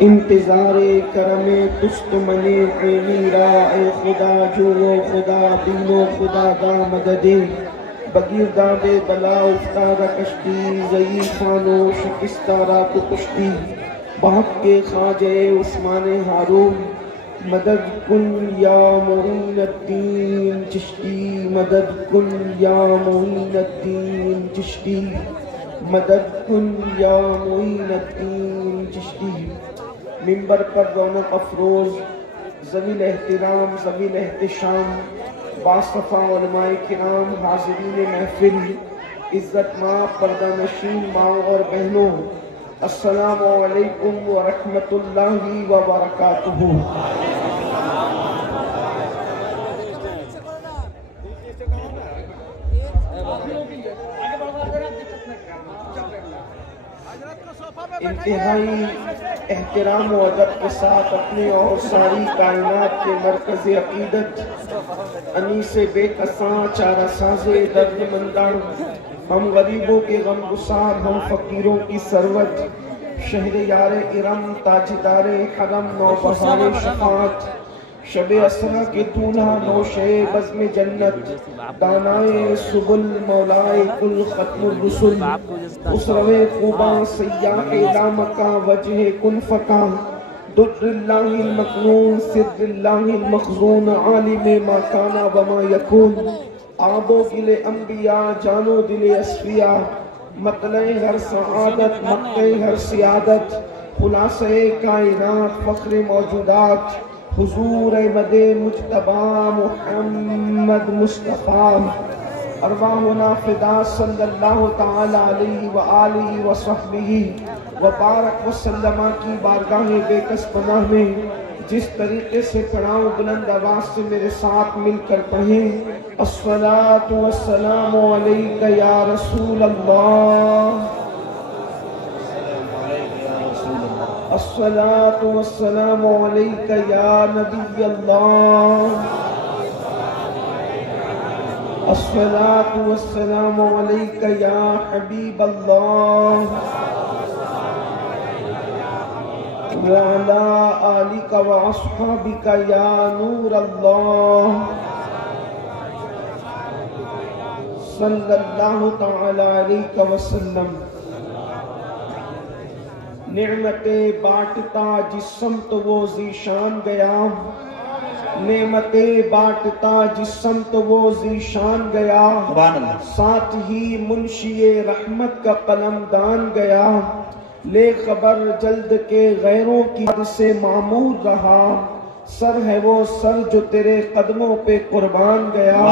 انتظار کرم تست منے میرا اے خدا جو خدا دینو خدا دا مددے بگیردہ بے بلا افتادہ کشتی ضعیفانو شکستہ را کو کشتی بحق کے خواجہ عثمان ہارون مدد کن یا معین الدین چشتی مدد کن یا معین الدین چشتی مدد کن یا معین الدین چشتی۔ ممبر پر رونق افروز ذویل احترام ذویل احتشام باصفا علماء کرام حاضرین محفل عزت ماں پردہ نشین ماں اور بہنوں، السلام علیکم ورحمۃ اللہ وبرکاتہ۔ انتہائی احترام و ادب کے ساتھ اپنے اور ساری کائنات کے مرکز عقیدت انیس بے کساں چارہ ساز درد منداں، ہم غریبوں کے غم گسار، ہم فقیروں کی ثروت، شہر یار ارم تاجدار حرم نوبہار شفاعت، شب اسرا کے دولہا نوشے بزم جنت، دانائے سبل مولائے کل ختم الرسل، اسروے خوباں سیاح لامکاں وجہ کن فکاں، در اللہ المکنون سر اللہ المخزون، عالم ما کانا وما یکون، آب و گل انبیاء جانو دل اصفیاء، مطلع ہر سعادت مقطع ہر سیادت، خلاصہ کائنات فخر موجودات، حضور احمد مجتبی محمد مصطفیٰ، ارواحنا فدا صلی اللہ تعالی علیہ وآلہ وصحبہ وبارک وسلم کی بارگاہ بے کس پناہ میں جس طریقے سے پڑھاؤں بلند آواز سے میرے ساتھ مل کر پڑھیں، الصلاۃ والسلام علیک یا رسول اللہ، الصلاۃ والسلام علیک یا نبی اللہ، الصلاۃ والسلام علیک یا حبیب اللہ، وعلی آلک واصحابک یا نور اللہ، صلی اللہ تعالی علیہ وسلم۔ نعمتیں بانٹتا جس سمت وہ ذیشان گیا، نعمتیں بانٹتا جس سمت وہ ذیشان گیا، ساتھ ہی منشی رحمت کا قلم دان گیا، لے خبر جلد کے غیروں کی حد سے معمور رہا، سر ہے وہ سر جو تیرے قدموں پہ قربان گیا،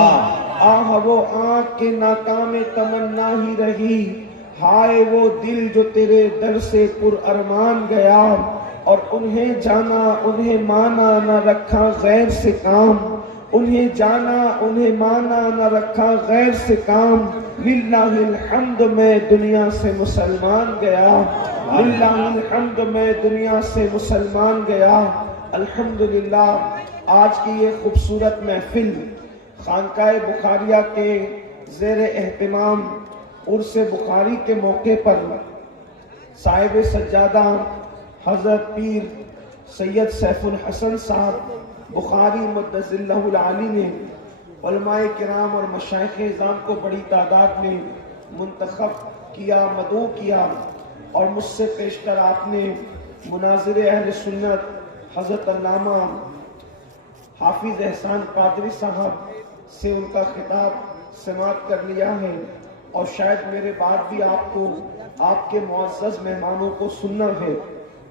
آہ وہ آنکھ کے ناکام تمنا ہی رہی، ہائے وہ دل جو تیرے در سے پر ارمان گیا، اور انہیں جانا انہیں مانا نہ رکھا غیر سے کام، انہیں جانا انہیں مانا نہ رکھا غیر سے کام، للہ الحمد میں دنیا سے مسلمان گیا، للہ الحمد میں دنیا سے مسلمان گیا۔ الحمدللہ آج کی یہ خوبصورت محفل خانقاہ بخاریہ کے زیر اہتمام عرس بخاری کے موقع پر صاحب سجادہ حضرت پیر سید سیف الحسن صاحب بخاری مدظ اللہ العالی نے علماء کرام اور مشائخ اعظام کو بڑی تعداد میں منتخب کیا، مدعو کیا، اور مجھ سے پیشتر آپ نے مناظر اہل سنت حضرت علامہ حافظ احسان قادری صاحب سے ان کا خطاب سماعت کر لیا ہے، اور شاید میرے بعد بھی آپ کو آپ کے معزز مہمانوں کو سننا ہے۔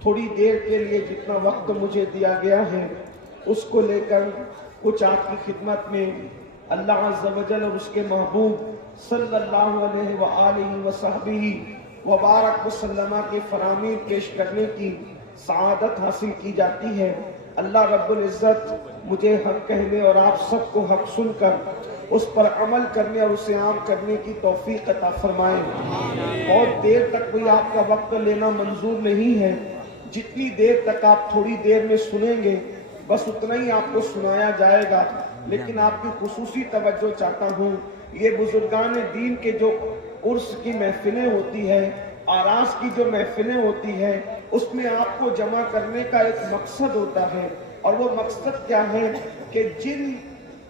تھوڑی دیر کے لیے جتنا وقت مجھے دیا گیا ہے اس کو لے کر کچھ آپ کی خدمت میں اللہ عز و جل اور اس کے محبوب صلی اللہ علیہ وآلہ وصحبہ وبارک وسلم کے فرامین پیش کرنے کی سعادت حاصل کی جاتی ہے۔ اللہ رب العزت مجھے حق کہنے اور آپ سب کو حق سن کر اس پر عمل کرنے اور اسے عام کرنے کی توفیق عطا فرمائے۔ بہت دیر تک بھی آپ کا وقت لینا منظور نہیں ہے، جتنی دیر تک آپ تھوڑی دیر میں سنیں گے بس اتنا ہی آپ کو سنایا جائے گا، لیکن آپ کی خصوصی توجہ چاہتا ہوں، یہ بزرگان دین کے جو عرس کی محفلیں ہوتی ہیں، آراس کی جو محفلیں ہوتی ہیں، اس میں آپ کو جمع کرنے کا ایک مقصد ہوتا ہے، اور وہ مقصد کیا ہے کہ جن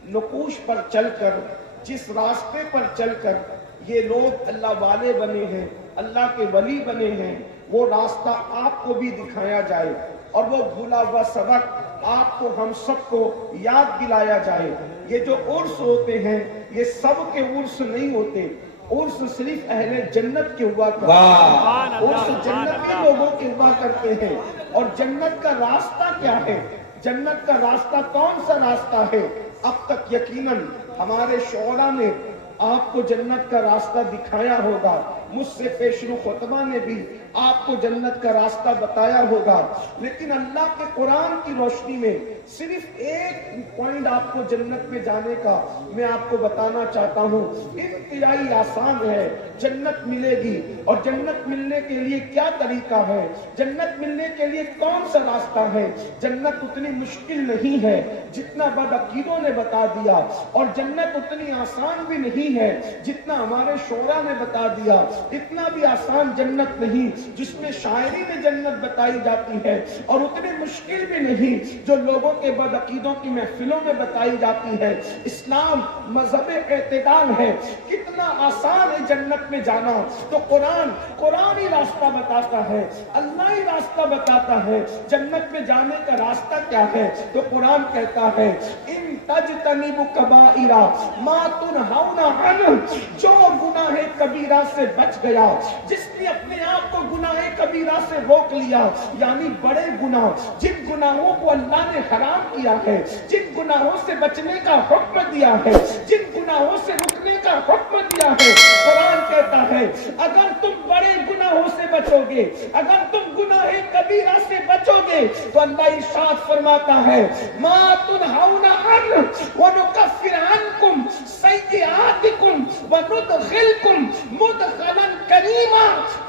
نقوش پر چل کر، جس راستے پر چل کر یہ لوگ اللہ والے بنے ہیں، اللہ کے ولی بنے ہیں، وہ راستہ آپ کو بھی دکھایا جائے، اور وہ بھولا ہوا سبق آپ کو، ہم سب کو یاد دلایا جائے۔ یہ جو عرس ہوتے ہیں یہ سب کے عرس نہیں ہوتے، عرس صرف اہل جنت کے ہوا کرتے ہیں، عرس جنتی لوگوں کے ہوا کرتے ہیں۔ اور جنت کا راستہ کیا ہے؟ جنت کا راستہ کون سا راستہ ہے؟ اب تک یقیناً ہمارے شعراء نے آپ کو جنت کا راستہ دکھایا ہوگا، مجھ سے پیشرو خطبہ نے بھی آپ کو جنت کا راستہ بتایا ہوگا، لیکن اللہ کے قرآن کی روشنی میں صرف ایک پوائنٹ آپ کو جنت میں جانے کا میں آپ کو بتانا چاہتا ہوں۔ انتہائی آسان ہے، جنت ملے گی، اور جنت ملنے کے لیے کیا طریقہ ہے، جنت ملنے کے لیے کون سا راستہ ہے۔ جنت اتنی مشکل نہیں ہے جتنا بدعقیدوں نے بتا دیا، اور جنت اتنی آسان بھی نہیں ہے جتنا ہمارے شعراء نے بتا دیا۔ اتنا بھی آسان جنت نہیں جس میں شاعری میں جنت بتائی جاتی ہے، اور اتنی مشکل بھی نہیں جو لوگوں کے بدعقیدوں کی محفلوں میں بتائی جاتی ہے۔ اسلام مذہب اعتدال ہے، کتنا آسان ہے جنت میں جانا۔ تو قرآن ہی راستہ بتاتا ہے، اللہ ہی راستہ بتاتا ہے۔ جنت میں جانے کا راستہ کیا ہے؟ تو قرآن کہتا ہے ان تجتنبوا کبائر ما تنہون عنہ، جو گناہ کبیرہ سے بچ گیا، جس نے اپنے آپ کو گناہ کبیرہ سے روک لیا، یعنی بڑے گناہ، جن گناہوں کو اللہ نے حرام کیا ہے، جن گناہوں سے بچنے کا حکم دیا ہے، جن گناہوں سے رکنے کا حکم دیا ہے، قرآن کہتا ہے اگر تم بڑے گناہوں سے بچو گے، اگر تم گناہ کبیرہ سے بچو گے، تو اللہ ارشاد فرماتا ہے ما تنہون عنہ ونکفر عنکم سیئاتکم وندخلکم مدخلا کریما۔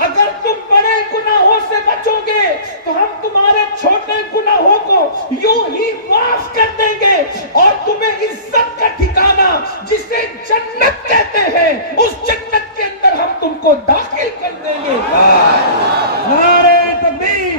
اگر تم بڑے گناہوں سے بچو گے تو ہم تمہارے چھوٹے گناہوں کو یوں ہی معاف کر دیں گے، اور تمہیں عزت کا ٹھکانہ جسے جنت کہتے ہیں اس جنت کے اندر ہم تم کو داخل کر دیں گے۔ نعرہ تکبیر!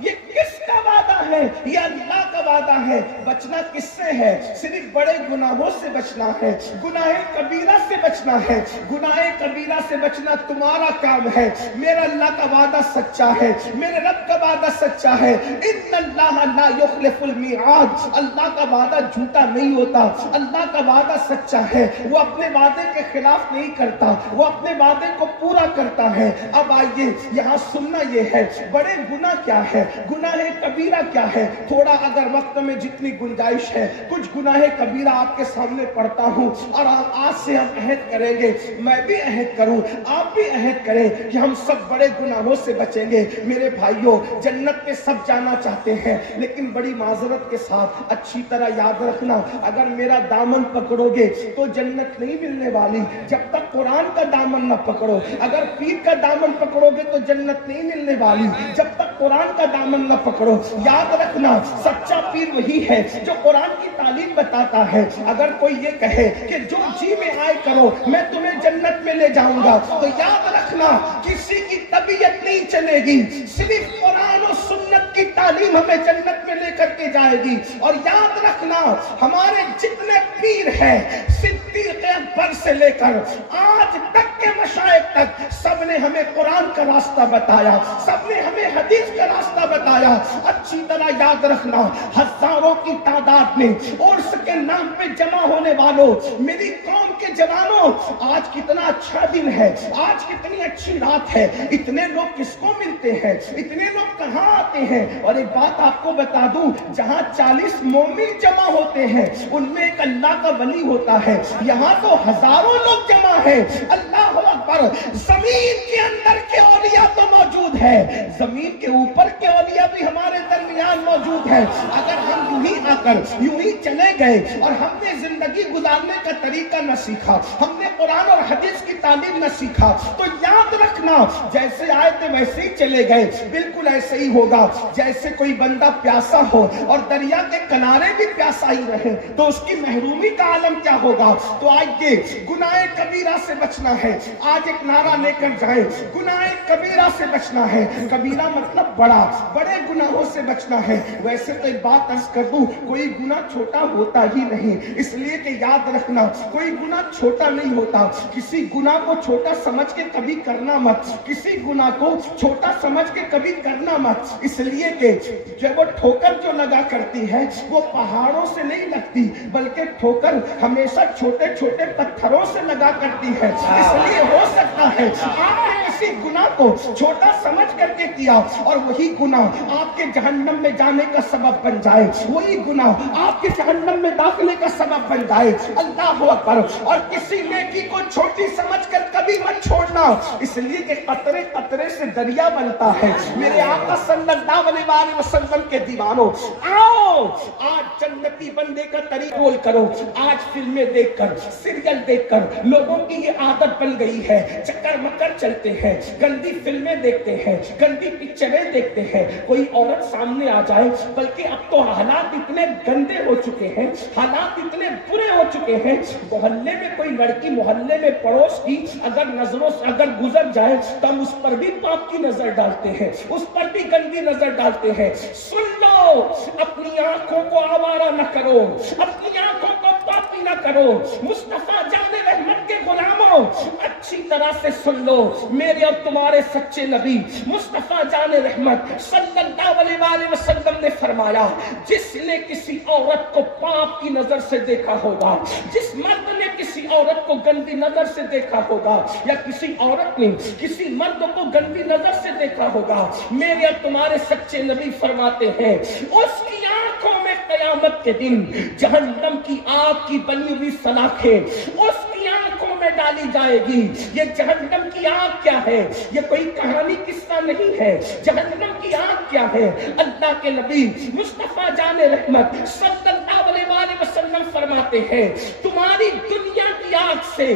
یہ کس کا وعدہ ہے؟ یہ اللہ کا وعدہ ہے۔ بچنا کس سے ہے؟ صرف بڑے گناہوں سے بچنا ہے، گناہ کبیرہ سے بچنا ہے۔ گناہ کبیرہ سے بچنا تمہارا کام ہے۔ میرا اللہ کا وعدہ سچا ہے، میرے رب کا وعدہ سچا ہے۔ ان اللہ لا یخلف المیعاد، اللہ کا وعدہ جھوٹا نہیں ہوتا، اللہ کا وعدہ سچا ہے، وہ اپنے وعدے کے خلاف نہیں کرتا، وہ اپنے وعدے کو پورا کرتا ہے۔ اب آئیے یہاں سننا یہ ہے بڑے گناہ کیا ہے، گناہ کبیرہ کیا ہے۔ تھوڑا اگر وقت میں جتنی گنجائش ہے کچھ گناہ کبیرہ آپ کے سامنے پڑھتا ہوں، اور آج سے ہم عہد کریں گے، میں بھی عہد کروں، آپ بھی عہد کریں کہ ہم سب بڑے گناہوں سے بچیں گے۔ میرے بھائیوں، جنت میں سب جانا چاہتے ہیں، لیکن بڑی معذرت کے ساتھ اچھی طرح یاد رکھنا، اگر میرا دامن پکڑو گے تو جنت نہیں ملنے والی جب تک قرآن کا دامن نہ پکڑو۔ اگر پیر کا دامن پکڑو گے تو جنت نہیں ملنے والی جب تک قرآن کا دامن نہ پکڑو۔ یاد رکھنا، سچا پیر وہی ہے جو قرآن کی تعلیم بتاتا ہے۔ اگر کوئی یہ کہے کہ جو جی میں آئے کرو میں تمہیں جنت میں لے جاؤں گا، تو یاد رکھنا کسی کی طبیعت نہیں چلے گی، صرف قرآن و سنت کی تعلیم ہمیں جنت میں لے کر کے جائے گی۔ اور یاد رکھنا ہمارے جتنے پیر ہیں، صدیق اکبر سے لے کر آج تک کے مشائخ تک، سب نے ہمیں قرآن کا راستہ بتایا، سب نے ہمیں حدیث کا راستہ بتایا۔ اچھی طرح یاد رکھنا، ہزاروں کی تعداد میں عرس کے نام پہ جمع ہونے والوں، میری قوم کے جوانوں، آج کتنا اچھا دن ہے، آج کتنی اچھی رات ہے، اتنے لوگ کس کو ملتے ہیں، اتنے لوگ کہاں آتے ہیں؟ اور ایک بات آپ کو بتا دوں، جہاں 40 مومن جمع ہوتے ہیں ان میں ایک اللہ کا ولی ہوتا ہے، یہاں تو ہزاروں لوگ جمع ہیں۔ اللہ اکبر! زمین کے اندر کے اولیاء تو موجود ہے، زمین کے اوپر کے اولیاء انبیاء بھی ہمارے درمیان موجود ہیں. اگر ہم یوں ہی آ کر یوں ہی چلے گئے اور ہم نے زندگی گزارنے کا طریقہ نہ سیکھا, ہم نے قرآن اور حدیث کی تعلیم نہ سیکھا, تو یاد رکھنا جیسے آئے تھے ویسے ہی چلے گئے. بالکل ایسے ہی ہوگا جیسے کوئی بندہ پیاسا ہو اور دریا کے کنارے بھی پیاسا ہی رہے تو اس کی محرومی کا عالم کیا ہوگا. تو آج یہ گناہ کبیرہ سے بچنا ہے. آج ایک نعرہ لے کر جائیں, گناہ کبیرہ سے بچنا ہے. کبیرہ مطلب بڑا, بڑے گناہوں سے بچنا ہے. ویسے تو ایک بات عرض کر دوں, کوئی گناہ چھوٹا ہوتا ہی نہیں, اس لیے کہ یاد رکھنا کوئی گناہ چھوٹا نہیں ہوتا. کسی گناہ کو چھوٹا سمجھ کے کبھی کرنا مت, کسی گناہ کو چھوٹا سمجھ کے کبھی کرنا مت, اس لیے کہ جب وہ ٹھوکر جو لگا کرتی ہے وہ پہاڑوں سے نہیں لگتی بلکہ ٹھوکر ہمیشہ چھوٹے چھوٹے پتھروں سے لگا کرتی ہے. اس لیے ہو سکتا ہے آپ نے کسی گناہ کو چھوٹا سمجھ کر کے کیا اور وہی گناہ آپ کے جہنم میں جانے کا سبب بن جائے, وہی گناہ آپ کے جہنم میں داخلے کا سبب بن جائے. اللہ اکبر. اور کسی نیکی کو چھوٹی سمجھ کر کبھی مت چھوڑنا, اس لیے کہ قطرے قطرے سے دریا بنتا ہے. میرے آقا صلی اللہ علیہ وسلم کے دیوانوں, آؤ آج جنتی بندے کا طریقہ بول کرو. آج فلمیں دیکھ کر, سیریل دیکھ کر لوگوں کی یہ عادت بن گئی ہے, چکر مکر چلتے ہیں, گندی فلمیں دیکھتے ہیں, گندی پکچریں دیکھتے ہیں. کوئی عورت سامنے آ جائے, بلکہ اب تو حالات اتنے گندے ہو چکے ہیں, حالات اتنے برے ہو چکے ہیں, محلے میں کوئی لڑکی, محلے میں پڑوس کی اگر نظروں سے اگر گزر جائے تو ہم اس پر بھی پاپ کی نظر ڈالتے ہیں, اس پر بھی گندی نظر ڈالتے ہیں. سن لو, اپنی آنکھوں کو آوارہ نہ کرو, اپنی آنکھوں کو پاپی نہ کرو. مصطفیٰ جان رحمت کے غلاموں, اچھی طرح سے سن لو, میرے اور تمہارے سچے نبی مصطفیٰ جان رحمت صلی اللہ علیہ وسلم نے فرمایا, جس نے کسی عورت کو پاپ کی نظر سے دیکھا ہوگا, جس مرد نے کسی عورت کو گندی نظر سے دیکھا ہوگا, یا کسی عورت نے کسی مرد کو گندی نظر سے دیکھا ہوگا, میرے اور تمہارے سچے نبی فرماتے ہیں اس کی آنکھوں میں قیامت کے دن جہنم کی آگ کی بنی ہوئی سلاخیں اس کی آنکھوں میں ڈالی جائے گی. یہ جہنم کی آگ کیا ہے, یہ کوئی کہانی قصہ نہیں ہے. جہنم کی آگ کیا ہے, اللہ کے نبی مصطفیٰ جان رحمت صلی اللہ علیہ وسلم فرماتے ہیں تمہاری دنیا کی آگ سے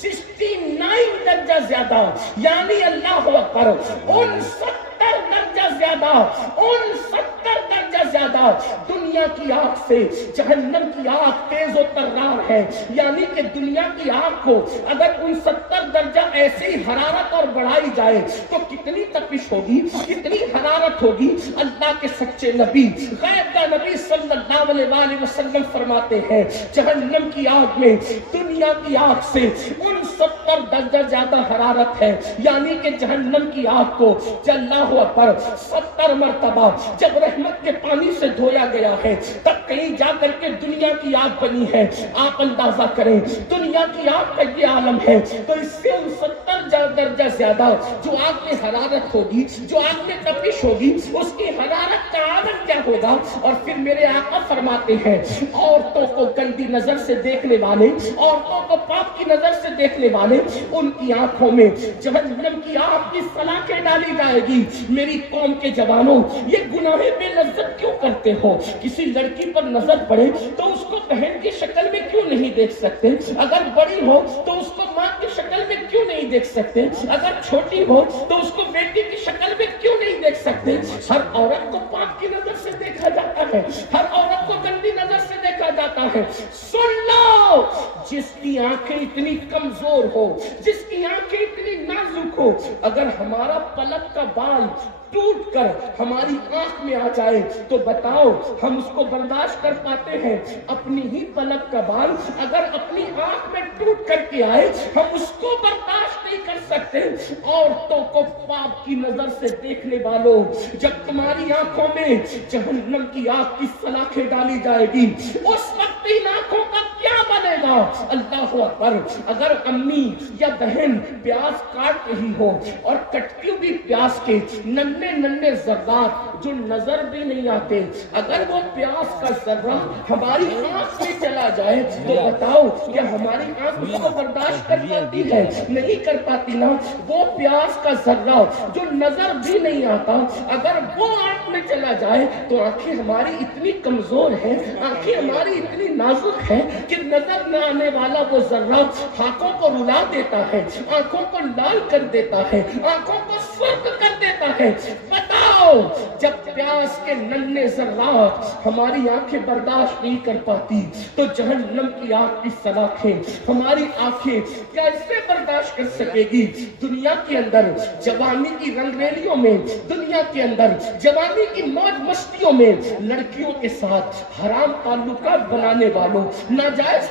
69 درجہ زیادہ, یعنی اللہ اکبر 69 درجہ زیادہ, 69 درجہ زیادہ دنیا کی آگ سے جہنم کی آگ تیز و ترار ہے. یعنی کہ دنیا کی آگ کو اگر 69 درجہ ایسے ہی حرارت اور بڑھائی جائے تو کتنی تپش ہوگی, کتنی حرارت ہوگی. اللہ کے سچے نبی غیب کا نبی صلی اللہ علیہ وسلم فرماتے ہیں جہنم کی آگ میں دنیا کی آگ سے 69 درجہ زیادہ حرارت ہے. یعنی کہ جہنم کی آگ کو اللہ اکبر 70 مرتبہ جب رحمت کے پانی سے دھویا گیا ہے تب کہیں جا کر کے دنیا کی آگ بنی ہے. آپ اندازہ کریں دنیا کی آگ کا یہ عالم ہے, تو اس سے 69 درجہ زیادہ جو آگ میں حرارت ہوگی, جو آگ میں تپش ہوگی, اس کی حرارت کا عالم کیا ہوگا. اور پھر میرے آقا فرماتے ہیں عورتوں کو گندی نظر سے دیکھنے والے, عورتوں کو پاپ کی نظر سے دیکھنے والے, ان کی آنکھوں میں جہنم کی آگ کی سلاخیں ڈالی جائے گی. میری قوم کے جوانوں, یہ گناہ بے لذت کیوں کرتے ہو؟ کسی لڑکی پر نظر پڑے تو اس کو بہن کی شکل میں کیوں نہیں دیکھ سکتے؟ اگر بڑی ہو تو اس کو ماں کی شکل میں کیوں نہیں دیکھ سکتے؟ اگر چھوٹی ہو تو اس کو بیٹی کی شکل میں کیوں نہیں دیکھ سکتے؟ ہر عورت کو پاک کی نظر سے دیکھا جاتا ہے, ہر عورت کو گندی نظر سے دیکھا جاتا ہے. سن لو, جس کی آنکھیں اتنی کمزور ہو, جس کی آنکھیں اتنی نازک ہو, اگر ہمارا پلک کا بال ٹوٹ کر ہماری آنکھ میں آ جائے تو بتاؤ ہم اس کو برداشت کر پاتے ہیں؟ اپنی ہی پلک کا بال اگر اپنی آنکھ میں ٹوٹ کر کے آئے ہم اس کو برداشت نہیں کر سکتے. عورتوں کو پاپ کی نظر سے دیکھنے والوں, جب تمہاری آنکھوں میں جہنم کی آگ کی سلاخیں ڈالی جائے گی اس وقت ان آنکھوں کا کیا بنے گا؟ اللہ اکبر. اگر امی یا بہن پیاز کاٹ رہی ہو اور کٹتی ہوئی پیاز کے ننے ننے ذرات جو نظر بھی نہیں آتے، اگر وہ پیاس کا ذرہ ہماری آنکھ میں چلا جائے تو بتاؤ کہ ہماری آنکھ اس کو برداشت کر پاتی ہے؟ نہیں کر پاتی نا۔ وہ پیاس کا ذرہ جو نظر بھی نہیں آتا، اگر وہ آنکھ میں چلا جائے تو آنکھیں ہماری اتنی کمزور ہیں، آنکھیں ہماری اتنی نازک ہیں کہ نظر نہ آنے والا وہ ذرہ آنکھوں کو رلا دیتا ہے، آنکھوں کو لال کر دیتا ہے، آنکھوں کو سرخ کر دیتا ہے۔ بتاؤ، جب پیاس کے ننھے ذرات ہماری آنکھیں برداشت نہیں کر پاتی تو جہنم کی آگ کی سلاخیں ہماری آنکھیں کیسے برداشت کر سکے گی؟ دنیا کے اندر جوانی کی رنگ ریلیوں میں، دنیا کے اندر جوانی کی موج مستیوں میں لڑکیوں کے ساتھ حرام تعلقات بنانے والوں، ناجائز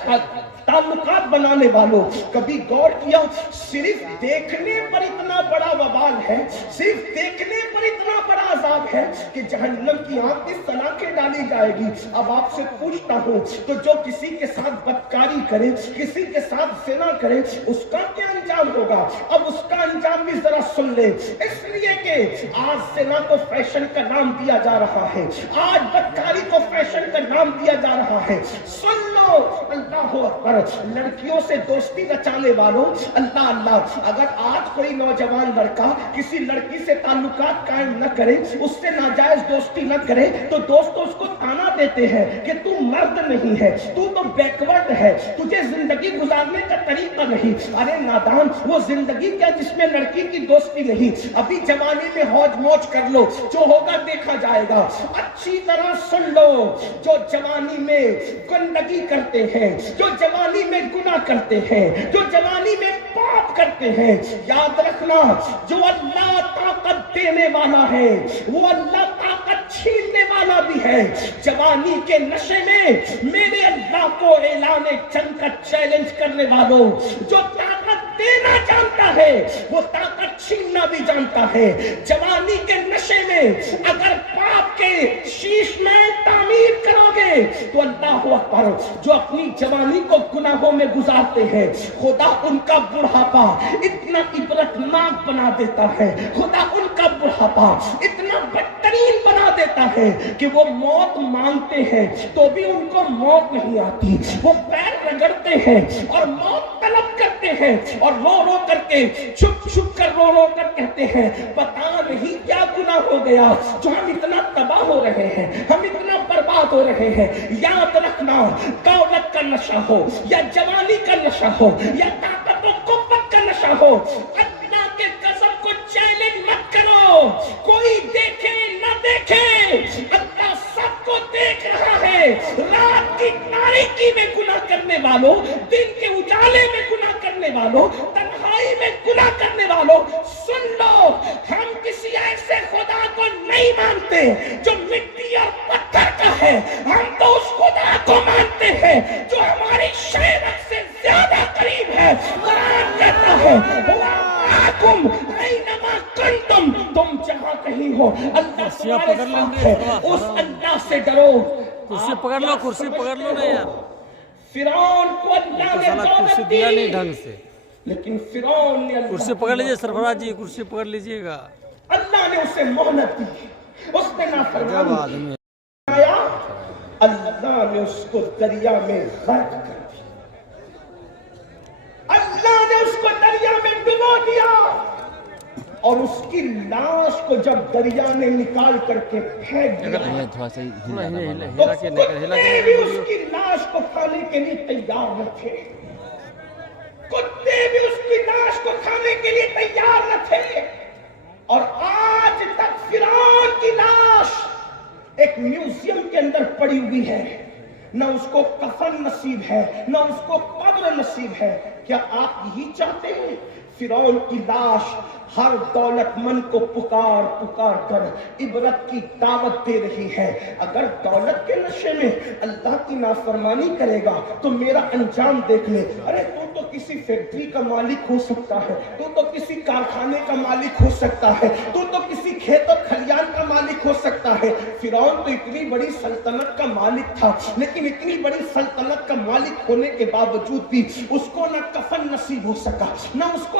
تعلقات بنانے والوں، کبھی غور کیا صرف دیکھنے پر اتنا بڑا وبال ہے، صرف دیکھنے پر اتنا بڑا عذاب ہے کہ جہنم کی آگ کی سلاخیں ڈالی جائے گی۔ اب آپ سے پوچھتا ہوں، تو جو کسی کے ساتھ بدکاری کرے، کسی کے ساتھ زنا کرے، اس کا کیا انجام ہوگا؟ اب اس کا انجام بھی ذرا سن لے، اس لیے کہ آج زنا کو فیشن کا نام دیا جا رہا ہے، آج بدکاری کو فیشن کا نام دیا جا رہا ہے۔ سن لو، اللہ اکبر، لڑکیوں سے دوستی نچانے والوں، اللہ اللہ، اگر آج کوئی نوجوان لڑکا کسی لڑکی سے تعلقات قائم نہ کرے، اس سے ناجائز دوستی نہ کرے تو دوست اس کو تانا دیتے ہیں کہ تو مرد نہیں ہے، تو بیکورڈ ہے، تجھے زندگی گزارنے کا طریقہ نہیں۔ ارے نادان، وہ زندگی کیا جس میں لڑکی کی دوستی نہیں؟ ابھی جوانی میں ہوج موج کر لو، جو ہوگا دیکھا جائے گا۔ اچھی طرح سن لو، جو جوانی میں گندگی کرتے ہیں، جو جوانی میں گناہ کرتے ہیں، جو جوانی میں پاپ کرتے ہیں، یاد رکھنا، جو اللہ طاقت دینے والا ہے وہ اللہ طاقت چھیننے والا بھی ہے۔ جوانی کے نشے میں میرے اللہ کو اعلان جنگ کا چیلنج کرنے والوں، جو طاقت دینا جانتا ہے وہ طاقت چھیننا بھی جانتا ہے۔ جوانی کے نشے میں اگر پاپ کے شیش میں تعمیر کرو گے تو اللہ اکبر، جو اپنی جوانی کو گناہوں میں گزارتے ہیں، خدا ان کا بڑھاپا اتنا عبرتناک بنا دیتا ہے، خدا ان کا بڑھاپا اتنا بدترین بنا دیتا ہے کہ وہ موت مانگتے ہیں تو بھی ان کو موت نہیں آتی، وہ پیر رگڑتے ہیں اور موت طلب کرتے ہیں اور رو رو کر کے، چھپ چھپ کر رو رو کر کہتے ہیں پتا نہیں کیا گناہ ہو گیا جو ہم اتنا تباہ ہو رہے ہیں، ہم اتنا برباد ہو رہے ہیں۔ یاد رکھنا، دولت کا نشہ ہو یا جوانی کا نشہ ہو یا طاقت و قوت کا نشہ ہو، اللہ کے قسم کو چیلنج مت کرو۔ کوئی دیکھے نہ دیکھے، اللہ سب کو دیکھ رہا ہے۔ رات کی تاریکی میں گناہ کرنے والوں، دن کے اجالے میں گناہ کرنے والوں، تنہائی میں گناہ کرنے والوں، سن لو، ہم کسی ایسے خدا کو نہیں مانتے جو مٹی اور پتھر کا ہے، ہم تو اس خدا کو مانتے ہیں جو ہماری شہرت سے زیادہ قریب ہے۔ قرآن کہتا ہے وَمَعَكُمْ أَيْنَمَا كُنْتُمْ، تم جہاں کہیں ہو اللہ تمہارے ساتھ ہے۔ اس اللہ سے ڈرو۔ کرسی پکڑ لو، کرسی پکڑ لو نا یار۔ فرعون کو اللہ نے دولت دی نہیں ڈھنگ سے، لیکن فرعون نے کرسی پکڑ لیجئے سرفراز جی، کرسی پکڑ لیجئے گا۔ اللہ نے اسے مہلت دی، اس نے نافرمانی آیا، اللہ نے اس کو دریا میں غرق کر دیا، اللہ نے اس کو دریا میں ڈبو دیا، اور اس کی لاش کو جب دریا نے نکال کر کے پھینک دیا تو کتے بھی اس کی لاش کو کھانے کے لیے تیار نہ تھے، کتے بھی اس کی لاش کو کھانے کے لیے تیار نہ تھے۔ اور آج تک فرعون کی لاش ایک میوزیم کے اندر پڑی ہوئی ہے، نہ اس کو کفن نصیب ہے، نہ اس کو قبر نصیب ہے۔ کیا آپ یہی چاہتے ہیں؟ فرعون کی لاش ہر دولت مند کو پکار پکار کر عبرت کی دعوت دے رہی ہے۔ اگر دولت کے نشے میں اللہ کی نافرمانی کرے گا تو میرا انجام دیکھ لے۔ ارے تو کسی فیکٹری کا مالک ہو سکتا ہے، تو کسی کارخانے کا مالک ہو سکتا ہے، تو کسی کھیت اور کھلیان کا مالک ہو سکتا ہے۔ فرعون تو اتنی بڑی سلطنت کا مالک تھا، لیکن اتنی بڑی سلطنت کا مالک ہونے کے باوجود بھی اس کو نہ کفن نصیب ہو سکا، نہ اس کو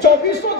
24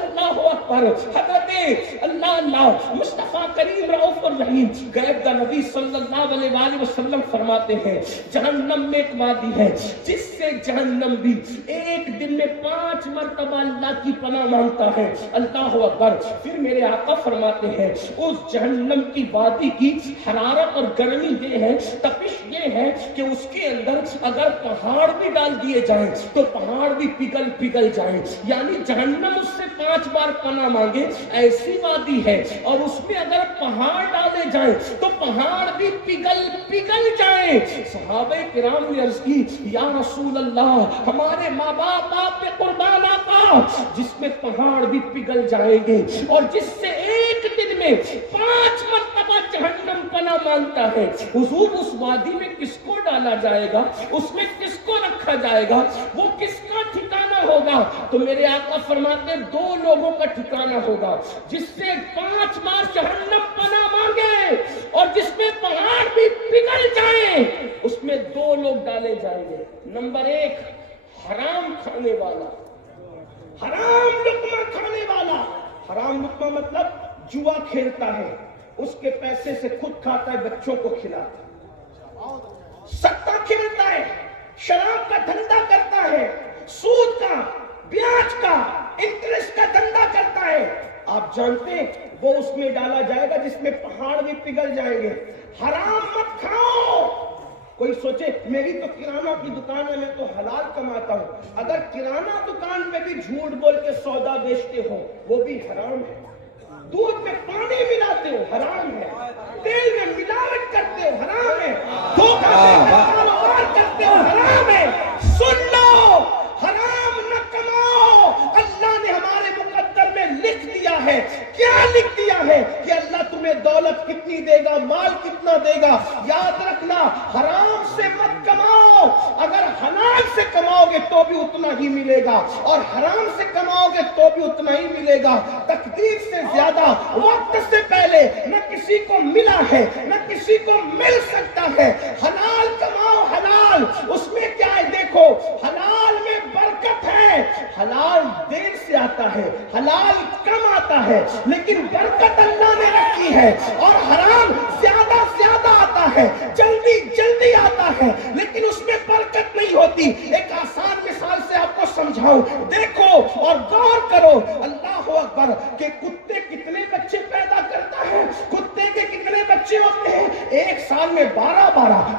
اللہ اکبر. حضرت اللہ مصطفیٰ کریم رؤوف الرحیم غیب کا نبی صلی اللہ علیہ وآلہ وسلم فرماتے ہیں جہنم میں ایک وادی ہے جس سے جہنم بھی ایک دن میں 5 مرتبہ اللہ کی پناہ مانگتا ہے. اللہ اکبر. پھر میرے آقا فرماتے ہیں اس جہنم کی وادی کی حرارت اور گرمی یہ ہے, تپش یہ ہے کہ اس کے اندر اگر پہاڑ بھی ڈال دیے جائیں تو پہاڑ بھی پگھل جائیں. یعنی جہنم اس سے 5 بار پناہ مانگے ایسی وادی ہے, اور اس میں اگر پہاڑ ڈالے جائیں تو پہاڑ بھی پگھل جائیں. صحابہ کرام نے عرض کی یا رسول اللہ ہمارے ماں باپ آپ پہ قربان آقا, جس میں پہاڑ بھی پگھل جائیں گے اور جس سے ایک دن میں 5 مرتبہ جہنم پناہ مانگتا ہے, حضور اس وادی میں کس کو ڈالا جائے گا, اس میں کس کو رکھا جائے گا, وہ کس کا ٹھکانہ ہوگا؟ تو میرے آقا فرماتے ہیں 2 لوگوں کا ٹھکانہ ہوگا, جس سے 5 بار جہنم پناہ مانگے اور جس میں پہاڑ بھی پگھل جائیں, اس میں 2 لوگ ڈالے جائیں گے. نمبر 1 حرام کھانے والا, حرام لقمہ کھانے والا. حرام لقمہ مطلب جوا کھیلتا ہے, اس کے پیسے سے خود کھاتا ہے, بچوں کو کھلاتا ہے, سٹا کھیلتا ہے, شراب کا دھندا کرتا ہے, سود کا, بیاج کا, انٹرسٹ کا دھندا کرتا ہے. آپ جانتے ہیں وہ اس میں ڈالا جائے گا جس میں پہاڑ بھی پگھل جائیں گے. حرام مت کھاؤ. کوئی سوچے میری تو کرانہ کی دکان ہے, میں تو حلال کماتا ہوں. اگر کرانہ دکان پہ بھی جھوٹ بول کے سودا بیچتے ہو وہ بھی حرام ہے. دودھ میں پانی ملاتے ہو حرام ہے, تیل میں ملاوٹ کرتے ہو حرام ہے, دھوکہ دے کر کاروبار کرتے ہو حرام ہے. سن لو, حرام نہ کماؤ. اللہ نے ہمارے مقدر میں لکھ دیا ہے. کیا لکھ دیا ہے کہ اللہ تمہیں دولت کتنی دے گا, مال کتنا دے گا. یاد رکھنا حرام سے مت کماؤ. اگر حلال سے کماؤ گے تو بھی اتنا ہی ملے گا, اور حرام سے کماؤ گے تو بھی اتنا ہی ملے گا. تقدیر سے زیادہ وقت سے پہلے نہ کسی کو ملا ہے نہ کسی کو مل سکتا ہے. حلال کماؤ, حلال. اس میں کیا ہے دیکھو, حلال میں برکت ہے. حلال دیر سے آتا ہے, حلال کم آتا ہے, لیکن برکت اللہ نے رکھی ہے. اور حرام زیادہ آتا ہے, جلدی آتا ہے, لیکن اس میں برکت نہیں ہوتی. ایک آسان مثال سے آپ کو سمجھاؤں, دیکھو اور غور کرو. اللہ اکبر. کہ کتے کتنے بچے پیدا کرتا ہے, کتے کے کتنے بچے ہوتے ہیں, ایک سال میں 12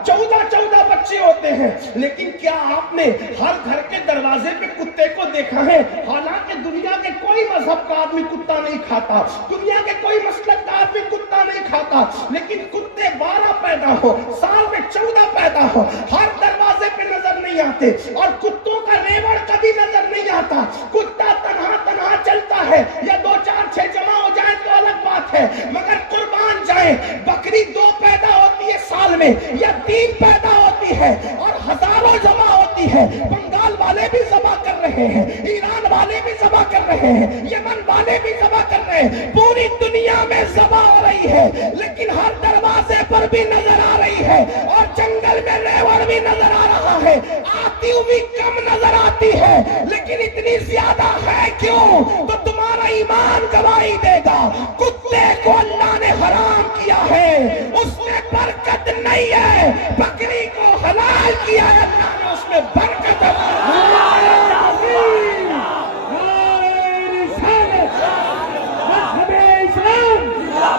14 بچے ہوتے ہیں. لیکن کیا آپ نے ہر گھر کے دروازے پہ کتے کو دیکھا ہے؟ حالانکہ دنیا کے کوئی مذہب کا آدمی کتا نہیں کھاتا, دنیا کے کوئی مسلک کا آدمی کتا نہیں کھاتا, لیکن کتے 12 پیدا ہو, سال میں 14 پیدا ہو, ہر دروازے پہ نظر نہیں آتے. اور کتوں کا ریوڑ کبھی نظر نہیں آتا. کتا تنہا چلتا ہے, یا 2 4 6 جمع ہو جائے تو الگ بات ہے, مگر قربان جائیں بکری 2 پیدا ہوتی ہے سال میں, یا 3 پیدا ہوتی ہے, اور ہزاروں جمع ہوتی ہے. بنگال والے بھی ذبح کر رہے ہیں, ایران والے بھی ذبح کر رہے ہیں, یمن والے بھی ذبح کر رہے ہیں. پوری دنیا میں ذبح ہو رہی ہے, لیکن ہر دروازے پر بھی نظر آ رہی ہے, اور جنگل میں ریوڑ بھی نظر آ رہا ہے. آتی ہوئی کم نظر آتی ہے, لیکن اتنی زیادہ ہے کیوں؟ تو تمہارا ایمان گواہی دے گا. کتے کو اللہ نے حرام کیا ہے, اس میں برکت نہیں ہے. بکری کو حلال کیا ہے اللہ نے, اس میں برکت ہے.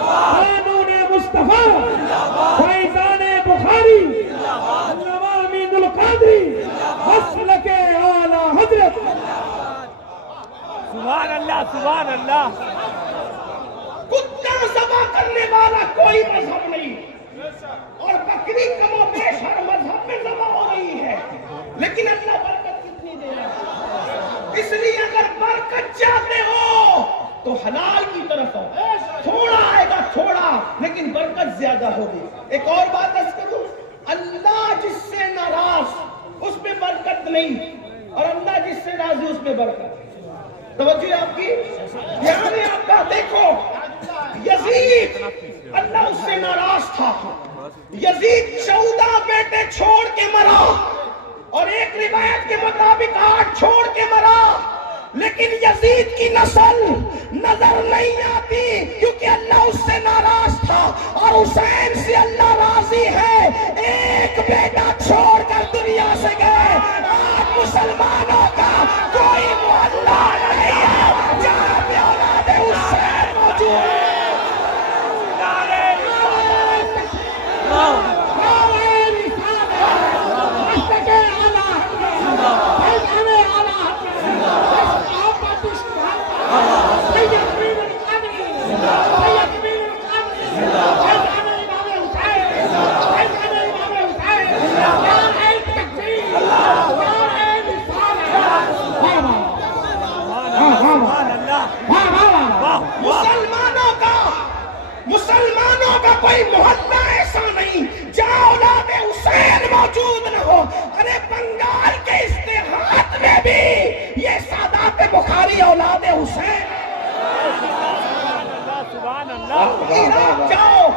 قانون مصطفیٰ, فیضان بخاری, علامہ امین القادری, مسلک اعلیٰ حضرت. سبحان اللہ, سبحان اللہ. کتا ذبح کرنے والا کوئی مذہب نہیں, اور بکری کم و بیش ہر مذہب میں ذبح ہو رہی ہے, لیکن اللہ برکت کتنی دے رہا ہے. اس لیے اگر برکت چاہتے ہو تو حلال کی طرف ہو. تھوڑا آئے گا تھوڑا, لیکن برکت زیادہ ہوگی. ایک اور بات عرض کروں, اللہ جس سے ناراض اس میں برکت نہیں, اور اللہ جس سے راضی اس میں برکت. توجہ آپ کی, دھیان ہے آپ کا. دیکھو یزید, اللہ اس سے ناراض تھا. یزید 14 بیٹے چھوڑ کے مرا, اور ایک روایت کے مطابق 8 چھوڑ کے مرا. لیکن یزید کی نسل نظر نہیں آتی کیونکہ اللہ اس سے ناراض تھا، اور حسین سے اللہ راضی ہے. ایک بیٹا چھوڑ کر دنیا سے گئے. آج مسلمانوں کا کوئی محلہ نہیں ہے جہاں پہ اولاد حسین موجود ہے. مسلمانوں کا کوئی محلہ ایسا نہیں جہاں اولاد حسین موجود نہ ہو. ارے بنگال کے اشتہارات میں بھی یہ سادات بخاری اولاد حسین. عراق جاؤ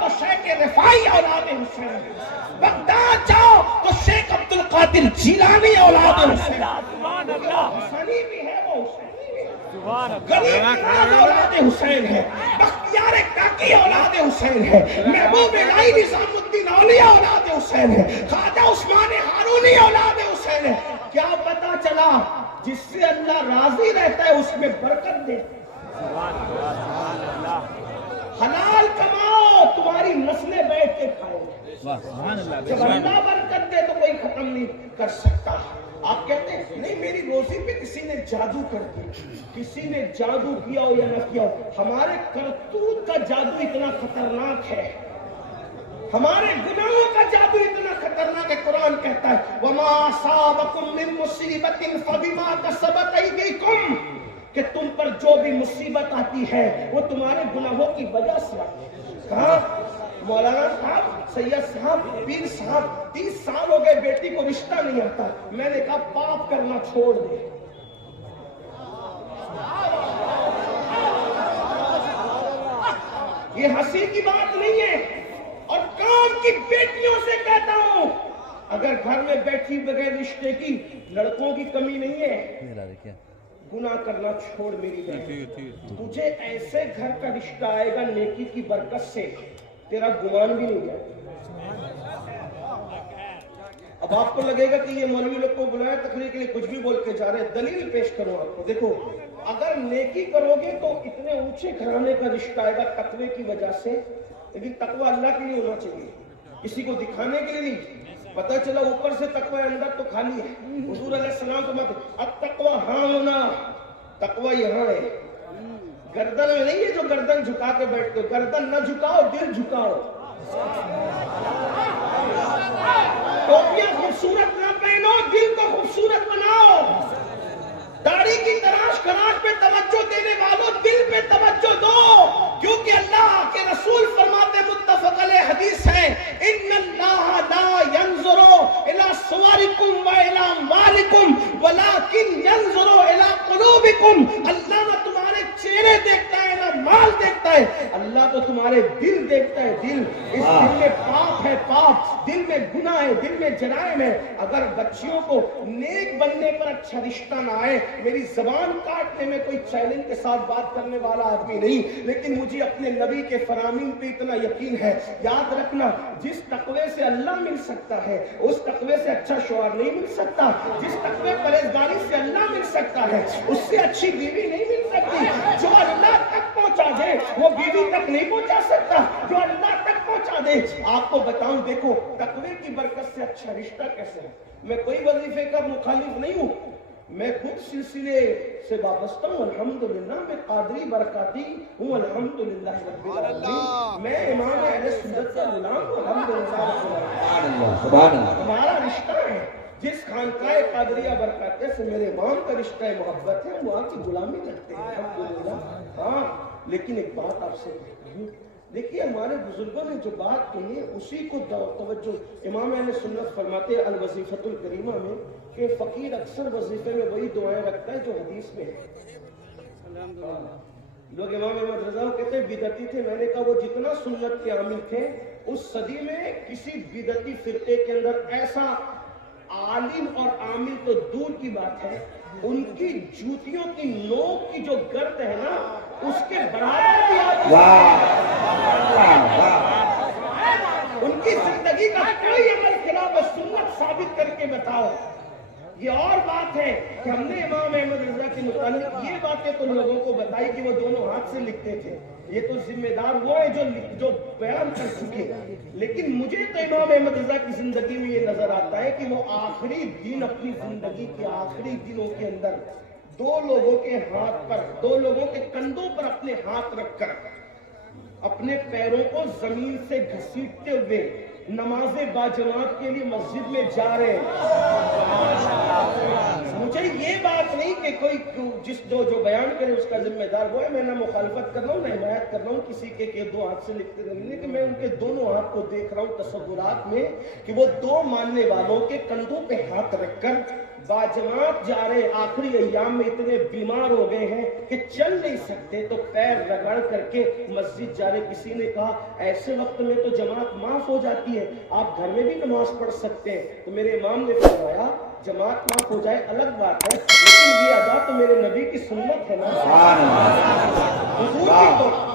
تو شیخ رفاعی اولاد حسین. بغداد جاؤ تو شیخ عبد القادر جیلانی اولاد حسین. حسینی بھی ہے وہ غریب نواز اولاد حسین ہے. بختیار کاکی اولاد حسین ہے. محبوب الہی نظام الدین اولیاء اولاد حسین ہے. خواجہ عثمان ہارونی اولاد حسین ہے. کیا پتا چلا جس سے اللہ راضی رہتا ہے اس میں برکت دے. حلال کماؤ تمہاری نسلیں بیٹھ کے کھاؤ. جب اللہ برکت دے تو کوئی ختم نہیں کر سکتا. آپ کہتے ہیں نہیں میری روزی پہ کسی نے جادو کر دی. کسی نے جادو کیا ہو یا نہ کیا ہو، ہمارے کرتوت کا جادو اتنا خطرناک ہے. ہمارے گناہوں کا جادو اتنا خطرناک ہے. قرآن کہتا ہے وَمَا أَصَابَكُم مِّن مُّصِيبَةٍ فَبِمَا كَسَبَتْ أَيْدِيكُمْ، کہ تم پر جو بھی مصیبت آتی ہے وہ تمہارے گناہوں کی وجہ سے آتی ہے. کہا مولانا صاحب، سید صاحب، پیر صاحب 30 سال ہو گئے بیٹی کو رشتہ نہیں آتا. میں نے کہا پاپ کرنا چھوڑ دے. یہ ہنسی کی بات نہیں ہے. اور کام کی بیٹیوں سے کہتا ہوں اگر گھر میں بیٹھی بغیر رشتے کی لڑکوں کی کمی نہیں ہے، گناہ کرنا چھوڑ میری بہن. تجھے ایسے گھر کا رشتہ آئے گا نیکی کی برکت سے تیرا گمان بھی نہیں جائے. اب آپ کو لگے گا کہ یہ مولوی لوگ کو بلایا تقریر کے لیے کچھ بھی بول کے جا رہے ہیں. دلیل پیش کروں آپ کو. دیکھو اگر نیکی کرو گے تو اتنے اونچے گھرانے کا رشتہ آئے گا تقوی کی وجہ سے. لیکن تقوی اللہ کے لیے ہونا چاہیے، کسی کو دکھانے کے لیے نہیں. پتہ چلا اوپر سے تقوی اندر تو خالی ہے. حضور علیہ السلام کو مت التقوی ہاں ہونا، تقوی یہاں ہے، گردن میں نہیں ہے جو گردن جھکا کے بیٹھتے ہو. گردن نہ جھکاؤ، دل جھکاؤ. ٹوپیاں خوبصورت نہ پہنو، دل کو خوبصورت بناؤ. داڑھی کی تراش خراش پہ توجہ دینے والوں دل پہ توجہ دو، کیونکہ اللہ کے رسول فرماتے متفق علیہ حدیث ہے ان اللہ لا ينظر الى صورکم والى اموالکم ولکن ينظر الى قلوبکم. اللہ نہ تمہارے چہرے دیکھتا ہے نہ مال دیکھتا ہے، اللہ تو تمہارے دل دیکھتا ہے. دل، اس دل میں پاپ ہے، پاپ دل میں گناہ ہے، دل میں جرائم ہے. اگر بچیوں کو نیک بننے پر اچھا رشتہ نہ آئے، میری زبان کاٹنے میں کوئی چیلنج کے ساتھ بات کرنے والا آدمی نہیں، لیکن مجھے اپنے نبی کے فرامین پہ اتنا یقین ہے. یاد رکھنا جس تقوی سے اللہ مل سکتا ہے اس تقوی سے اچھا شوہر نہیں مل سکتا. جس تقوی پرہیزگاری سے اللہ مل سکتا ہے اس سے اچھی بیوی نہیں مل سکتی. جو اللہ تک پہنچا دے وہ بیوی تک نہیں پہنچا سکتا جو اللہ تک پہنچا دے. آپ کو بتاؤں دیکھو تقوی کی برکت سے اچھا رشتہ کیسے ہے. میں کوئی وظیفے کا مخالف نہیں ہوں، میں خود سلسلے سے وابستہ ہوں. الحمدللہ میں قادری برکاتی ہوں. الحمدللہ رب العالمین. میں امام اہل سنت کا غلام ہوں. الحمدللہ سبحان اللہ. ہمارا رشتہ ہے جس خانقاہ قادریہ برکاتیہ سے میرے امام کا رشتہ محبت ہے، وہاں کی غلامی کرتے ہیں الحمدللہ. ہاں لیکن ایک بات آپ سے کہتا ہوں، دیکھیے ہمارے بزرگوں نے جو بات کہی ہے اسی کو توجہ. امام اہل سنت فرماتے ہیں الوظیفۃ الکریمہ میں کہ فقیر اکثر وظیفے میں وہی دعائیں رکھتا ہے جو حدیث میں ہے. لوگ امام احمد رضا کہتے ہیں بدعتی تھے. میں نے کہا وہ جتنا سنت کے عامل تھے اس صدی میں کسی بدعتی فرقے کے اندر ایسا عالم اور عامل تو دور کی بات ہے، ان کی جوتیوں کی نوک کی جو گرد ہے نا اس کے برابر بھی ان کی زندگی کا کوئی عمل خلاف سنت ثابت کر کے بتاؤ۔ یہ اور بات ہے کہ ہم نے امام احمد رضا کے متعلق یہ باتیں تو لوگوں کو بتائی کہ وہ دونوں ہاتھ سے لکھتے تھے، یہ تو ذمہ دار وہ ہے جو بیان کر چکے، لیکن مجھے تو امام احمد رضا کی زندگی میں یہ نظر آتا ہے کہ وہ آخری دن اپنی زندگی کے آخری دنوں کے اندر دو لوگوں کے ہاتھ پر، دو لوگوں کے کندھوں پر اپنے ہاتھ رکھ کر اپنے پیروں کو زمین سے گھسیٹتے ہوئے نماز باجماعت کے لیے مسجد میں جا رہے ہیں۔ مجھے یہ بات نہیں کہ کوئی جو بیان کرے اس کا ذمہ دار وہ ہے، میں نہ مخالفت کر رہا ہوں نہ حمایت کر رہا ہوں کسی کے دو ہاتھ سے لکھتے رہے، لیکن میں ان کے دونوں ہاتھ کو دیکھ رہا ہوں تصورات میں کہ وہ دو ماننے والوں کے کندھوں پہ ہاتھ رکھ کر باجماعت جا رہے، آخری ایام میں اتنے بیمار ہو گئے ہیں کہ چل نہیں سکتے تو پیر رگڑ کر کے مسجد جا رہے۔ کسی نے کہا ایسے وقت میں تو جماعت معاف ہو جاتی ہے، آپ گھر میں بھی نماز پڑھ سکتے ہیں، تو میرے امام نے فرمایا جماعت معاف ہو جائے الگ بات ہے، لیکن یہ ادا تو میرے نبی کی سنت ہے نا۔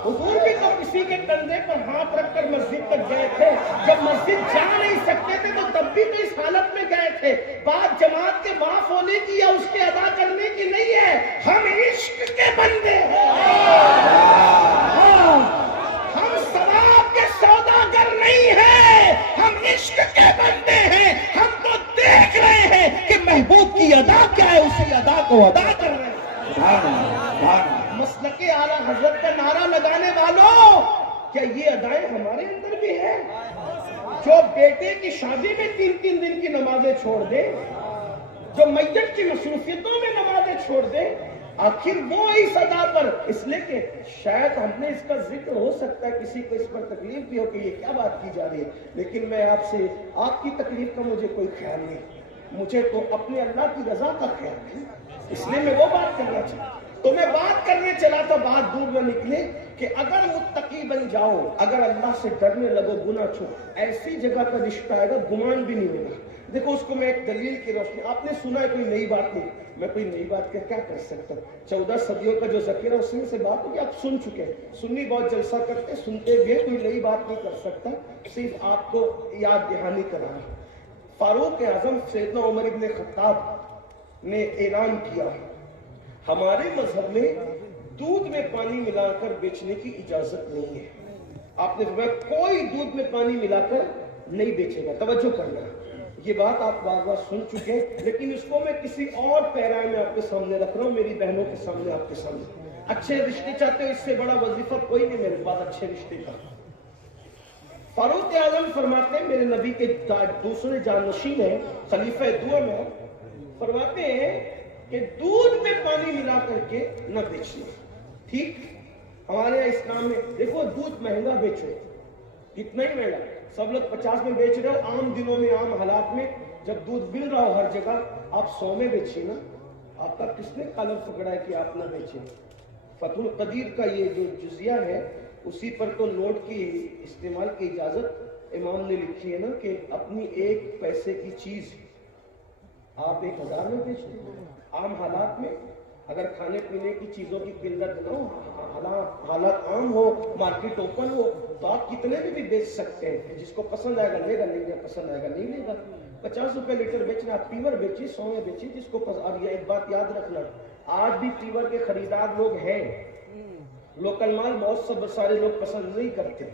حضور بھی تو کسی کے کندھے پر ہاتھ رکھ کر مسجد تک گئے تھے، جب مسجد جا نہیں سکتے تھے تو تب بھی تو اس حالت میں گئے تھے۔ بات جماعت کے معاف ہونے کی یا اس کے ادا کرنے کی نہیں ہے، ہم عشق کے بندے ہیں، ہم ثواب کے سوداگر نہیں ہیں، ہم عشق کے بندے ہیں۔ ہم تو دیکھ رہے ہیں کہ محبوب کی ادا کیا ہے، اسی ادا کو ادا کر رہے ہیں۔ مسلک اعلیٰ حضرت کا نعرہ لگانے والوں، کیا یہ ادائیں ہمارے اندر بھی ہے؟ جو بیٹے کی شادی میں 3 دن کی نمازیں چھوڑ دے، جو میت کی مصروفیتوں میں نمازیں چھوڑ دے، آخر وہ اس ادا پر، اس لیے کہ شاید ہم نے اس کا ذکر ہو سکتا ہے کسی کو اس پر تکلیف بھی ہو کہ یہ کیا بات کی جا رہی ہے، لیکن میں آپ سے آپ کی تکلیف کا مجھے کوئی خیال نہیں، مجھے تو اپنے اللہ کی رضا کا خیال ہے، اس لیے میں وہ بات کرنا چاہتا ہوں۔ تو میں بات کرنے چلا تو بات دور نہ نکلے کہ اگر متقی بن جاؤ، اگر اللہ سے ڈرنے لگو، گناہ چھوڑو، ایسی جگہ کا رشتہ آئے گا گمان بھی نہیں ہوگا۔ دیکھو اس کو میں ایک دلیل کی روشنی، آپ نے سنا ہے کوئی نئی بات نہیں، میں کوئی نئی بات کیا کر سکتا ہوں؟ 14 صدیوں کا جو ذخیرہ اس میں سے بات ہوگی، آپ سن چکے ہیں، سنی بہت جلسہ کرتے سنتے بھی، کوئی نئی بات نہیں کر سکتا، صرف آپ کو یاد دہانی کرانا۔ فاروق اعظم سیدنا عمر ابن خطاب نے اعلان کیا ہمارے مذہب میں دودھ میں پانی ملا کر بیچنے کی اجازت نہیں ہے۔ آپ نے فرمایا کوئی دودھ میں پانی ملا کر نہیں بیچے گا، توجہ کرنا، یہ بات آپ بار بار سن چکے ہیں، لیکن اس کو میں کسی اور پیرائے میں آپ کے سامنے رکھ رہا ہوں، میری بہنوں کے سامنے، آپ کے سامنے۔ اچھے رشتے چاہتے ہو، اس سے بڑا وظیفہ کوئی نہیں میرے پاس اچھے رشتے کا۔ فاروق اعظم فرماتے ہیں، میرے نبی کے دوسرے جانشین ہیں، خلیفہ دوم ہیں، فرماتے ہیں کہ دودھ میں پانی ملا کر کے نہ بیچنا۔ ٹھیک، ہمارے اسلام میں دیکھو دودھ مہنگا بیچو، کتنا ہی مہنگا، سب لوگ 50 میں بیچ رہے ہو، عام دنوں میں عام حالات میں جب دودھ مل رہا ہو ہر جگہ، آپ 100 میں بیچیے نا، آپ کا کس نے کالم پکڑا ہے کہ آپ نہ بیچیں؟ فتح القدیر کا یہ جو جزیہ ہے اسی پر تو نوٹ کی استعمال کی اجازت امام نے لکھی ہے نا کہ اپنی 1 پیسے کی چیز آپ 1000 میں بیچتے ہیں۔ عام حالات میں اگر کھانے پینے کی چیزوں کی قلت نہ ہو، حالات عام ہو، مارکیٹ اوپن ہو، تو آپ کتنے میں بھی بیچ سکتے ہیں، جس کو پسند آئے گا لے گا، نہیں پسند آئے گا نہیں لے گا۔ 50 روپے لیٹر بیچنا، آپ پیور بیچیے، 100 میں بیچیے، جس کو پسند۔ اب یہ ایک بات یاد رکھنا، آج بھی پیور کے خریدار لوگ ہیں، لوکل مال بہت سارے لوگ پسند نہیں کرتے۔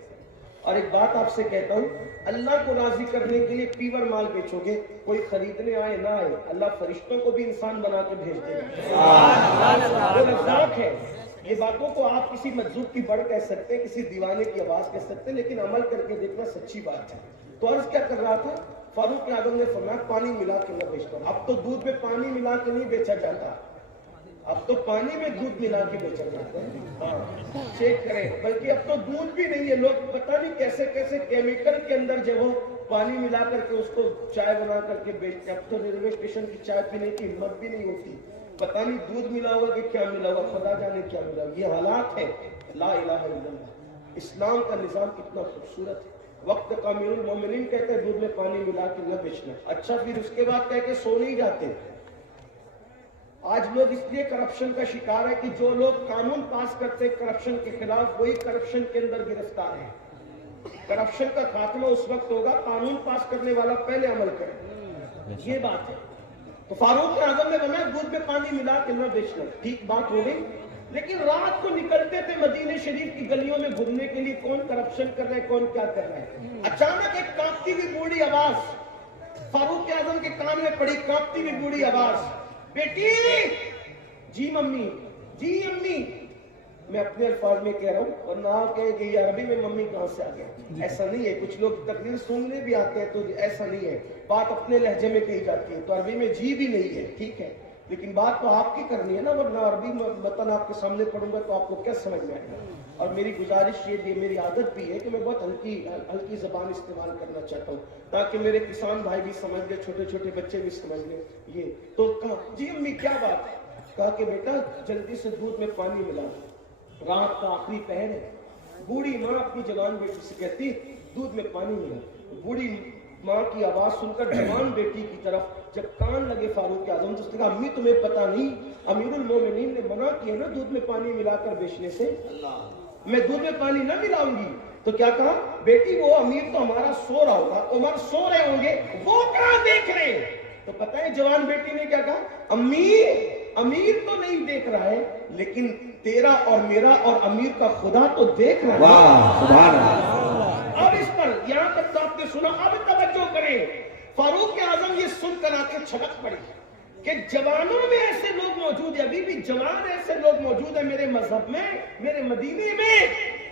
اور ایک بات آپ سے کہتا ہوں، اللہ کو راضی کرنے کے لیے پیور مال بیچو گے، کوئی خریدنے آئے نہ آئے، اللہ فرشتوں کو بھی انسان بنا کے بھیج دے گا۔ وہ رزاق ہے۔ یہ باتوں کو آپ کسی مجذوب کی بڑھ کہہ سکتے ہیں، کسی دیوانے کی آواز کہہ سکتے ہیں، لیکن عمل کر کے دیکھنا سچی بات ہے۔ تو عرض کیا کر رہا تھا، فاروق اعظم نے فرمایا پانی ملا کے نہ بیچتا ہوں۔ اب تو دودھ میں پانی ملا کے نہیں بیچا جاتا، اب تو پانی میں دودھ ملا کے بیچا جاتا ہے۔ ہاں چیک کریں، بلکہ اب تو دودھ بھی نہیں ہے، لوگ پتہ نہیں کیسے کیسے کیمیکل کے اندر جو پانی ملا کر کے اس کو چائے بنا کر کے بیچتے ہیں۔ اب تو ریلوے اسٹیشن کی چائے پینے کی ہمت بھی نہیں ہوتی، پتہ نہیں دودھ ملا ہوگا کہ کیا ملا ہوگا، خدا جانے کیا ملا ہوگا۔ یہ حالات ہے۔ لا الہ الا اللہ، اسلام کا نظام کتنا خوبصورت ہے۔ وقت کا امیرُ المومنین کہتے ہیں دودھ میں پانی ملا کے نہ بیچنا. اچھا پھر اس کے بعد کہہ کے سو نہیں جاتے. آج لوگ اس لیے کرپشن کا شکار ہے کہ جو لوگ قانون پاس کرتے کرپشن کے خلاف وہی کرپشن کے اندر گرفتار ہیں. کرپشن کا خاتمہ اس وقت ہوگا قانون پاس کرنے والا پہلے عمل کرے. یہ بات ہے. تو فاروق اعظم نے بنا دودھ میں پانی ملا کے نہ بیچنا. ٹھیک بات ہو گئی. لیکن رات کو نکلتے تھے مدینہ شریف کی گلیوں میں گھومنے کے لیے کون کرپشن کر رہا ہے کون کیا کر رہا ہے. اچانک ایک کانپتی ہوئی بوڑھی آواز فاروق اعظم کے کان میں پڑی. کانپتی ہوئی بوڑھی آواز بیٹی. جی ممی. جی امی. میں اپنے الفاظ میں کہہ رہا ہوں اور نہ کہے کہ یہ عربی میں ممی کہاں سے آ گیا. ایسا نہیں ہے. کچھ لوگ تقریر سننے بھی آتے ہیں تو ایسا نہیں ہے. بات اپنے لہجے میں کہی جاتی ہے تو عربی میں جی بھی نہیں ہے. ٹھیک ہے لیکن بات تو آپ کی کرنی ہے نا. ورنہ عربی متن آپ کے سامنے پڑھوں گا تو آپ کو کیا سمجھ میں آئے گا. اور میری گزارش یہ میری عادت بھی ہے کہ میں بہت ہلکی زبان استعمال کرنا چاہتا ہوں تاکہ میرے کسان بھائی بھی سمجھ لیں چھوٹے چھوٹے بچے بھی سمجھ لیں. یہ تو کہا جی امی کیا بات ہے. کہا کہ بیٹا جلدی سے دودھ میں پانی ملا. رات کا آخری پہر ہے. بوڑھی ماں اپنی جوان بیٹی سے کہتی دودھ میں پانی ملا. بوڑھی ماں کی آواز سن کر جوان بیٹی کی طرف جب کان لگے فاروق اعظم تو اس نے کہا امی تمہیں پتا نہیں امیر المومنین نے منع کیا نا دودھ میں پانی ملا کر بیچنے سے. میں دودھ میں پانی نہ ملاؤں گی. تو کیا کہا بیٹی وہ امیر تو ہمارا سو رہا ہوگا عمر سو رہے ہوں گے وہ کہاں دیکھ رہے. تو پتہ ہے جوان بیٹی نے کیا کہا امی امیر تو نہیں دیکھ رہا ہے لیکن تیرا اور میرا اور امیر کا خدا تو دیکھ رہا ہے. واہ سبحان اللہ. اب اس پر یہاں تک تو آپ نے سنا. اب توجہ کریں. فاروق اعظم یہ سن کر آ کے چھلک پڑی کہ جوانوں میں ایسے لوگ موجود ہیں. ابھی بھی جوان ایسے لوگ موجود ہیں میرے مذہب میں میرے مدینے میں.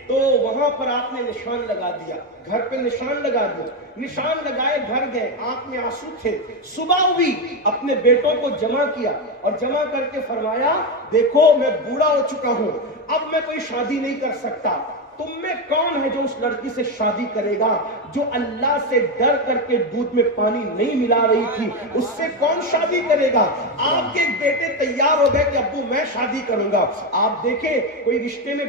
تو وہاں پر آپ نے نشان لگا دیا. گھر پہ نشان لگا دیا. نشان لگائے گھر گئے. آنکھ میں آنسو تھے. صبح ہوئی اپنے بیٹوں کو جمع کیا اور جمع کر کے فرمایا دیکھو میں بوڑھا ہو چکا ہوں اب میں کوئی شادی نہیں کر سکتا. تم میں کون ہے جو اس لڑکی سے شادی کرے گا جو اللہ سے ڈر کر کے دودھ میں پانی نہیں ملا رہی تھی اس سے کون شادی کرے گا. آپ کے ایک بیٹے تیار ہو گئے کہ ابو میں شادی کروں گا. آپ دیکھیں کوئی رشتے میں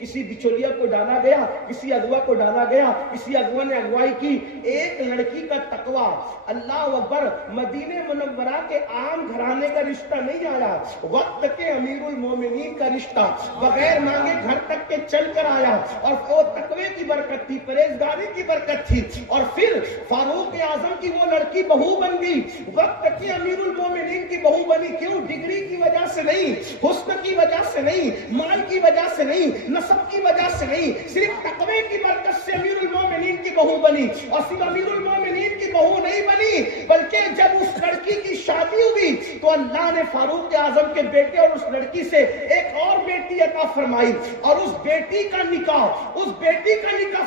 کسی بچولیا کو ڈالا گیا کسی اغوا کو ڈالا گیا کسی اغوا نے اغوائی کی. ایک لڑکی کا تقویٰ اللہ اکبر مدینہ منورہ کے عام گھرانے کا رشتہ نہیں آیا. وقت کے امیر المومنین کا رشتہ بغیر مانگے گھر تک کے چل کر آیا اور وہ تقوی کی برکت تھی پرہیزگاری کی برکت تھی. اور پھر فاروق اعظم کی وہ لڑکی بہو بن گئی. وقت کی امیر المومنین کی بہو بنی. کیوں؟ ڈگری کی وجہ سے نہیں حسن کی وجہ سے نہیں مال کی وجہ سے نہیں نسب کی وجہ سے نہیں صرف تقوی کی برکت سے امیر المومنین کی بہو بنی. اور صرف امیر المومنین کی بہو نہیں بنی بلکہ جب اس لڑکی کی شادی ہوئی تو اللہ نے فاروق اعظم کے بیٹے اور اس لڑکی سے ایک اور بیٹی عطا فرمائی. اور اس بیٹی کا نکاح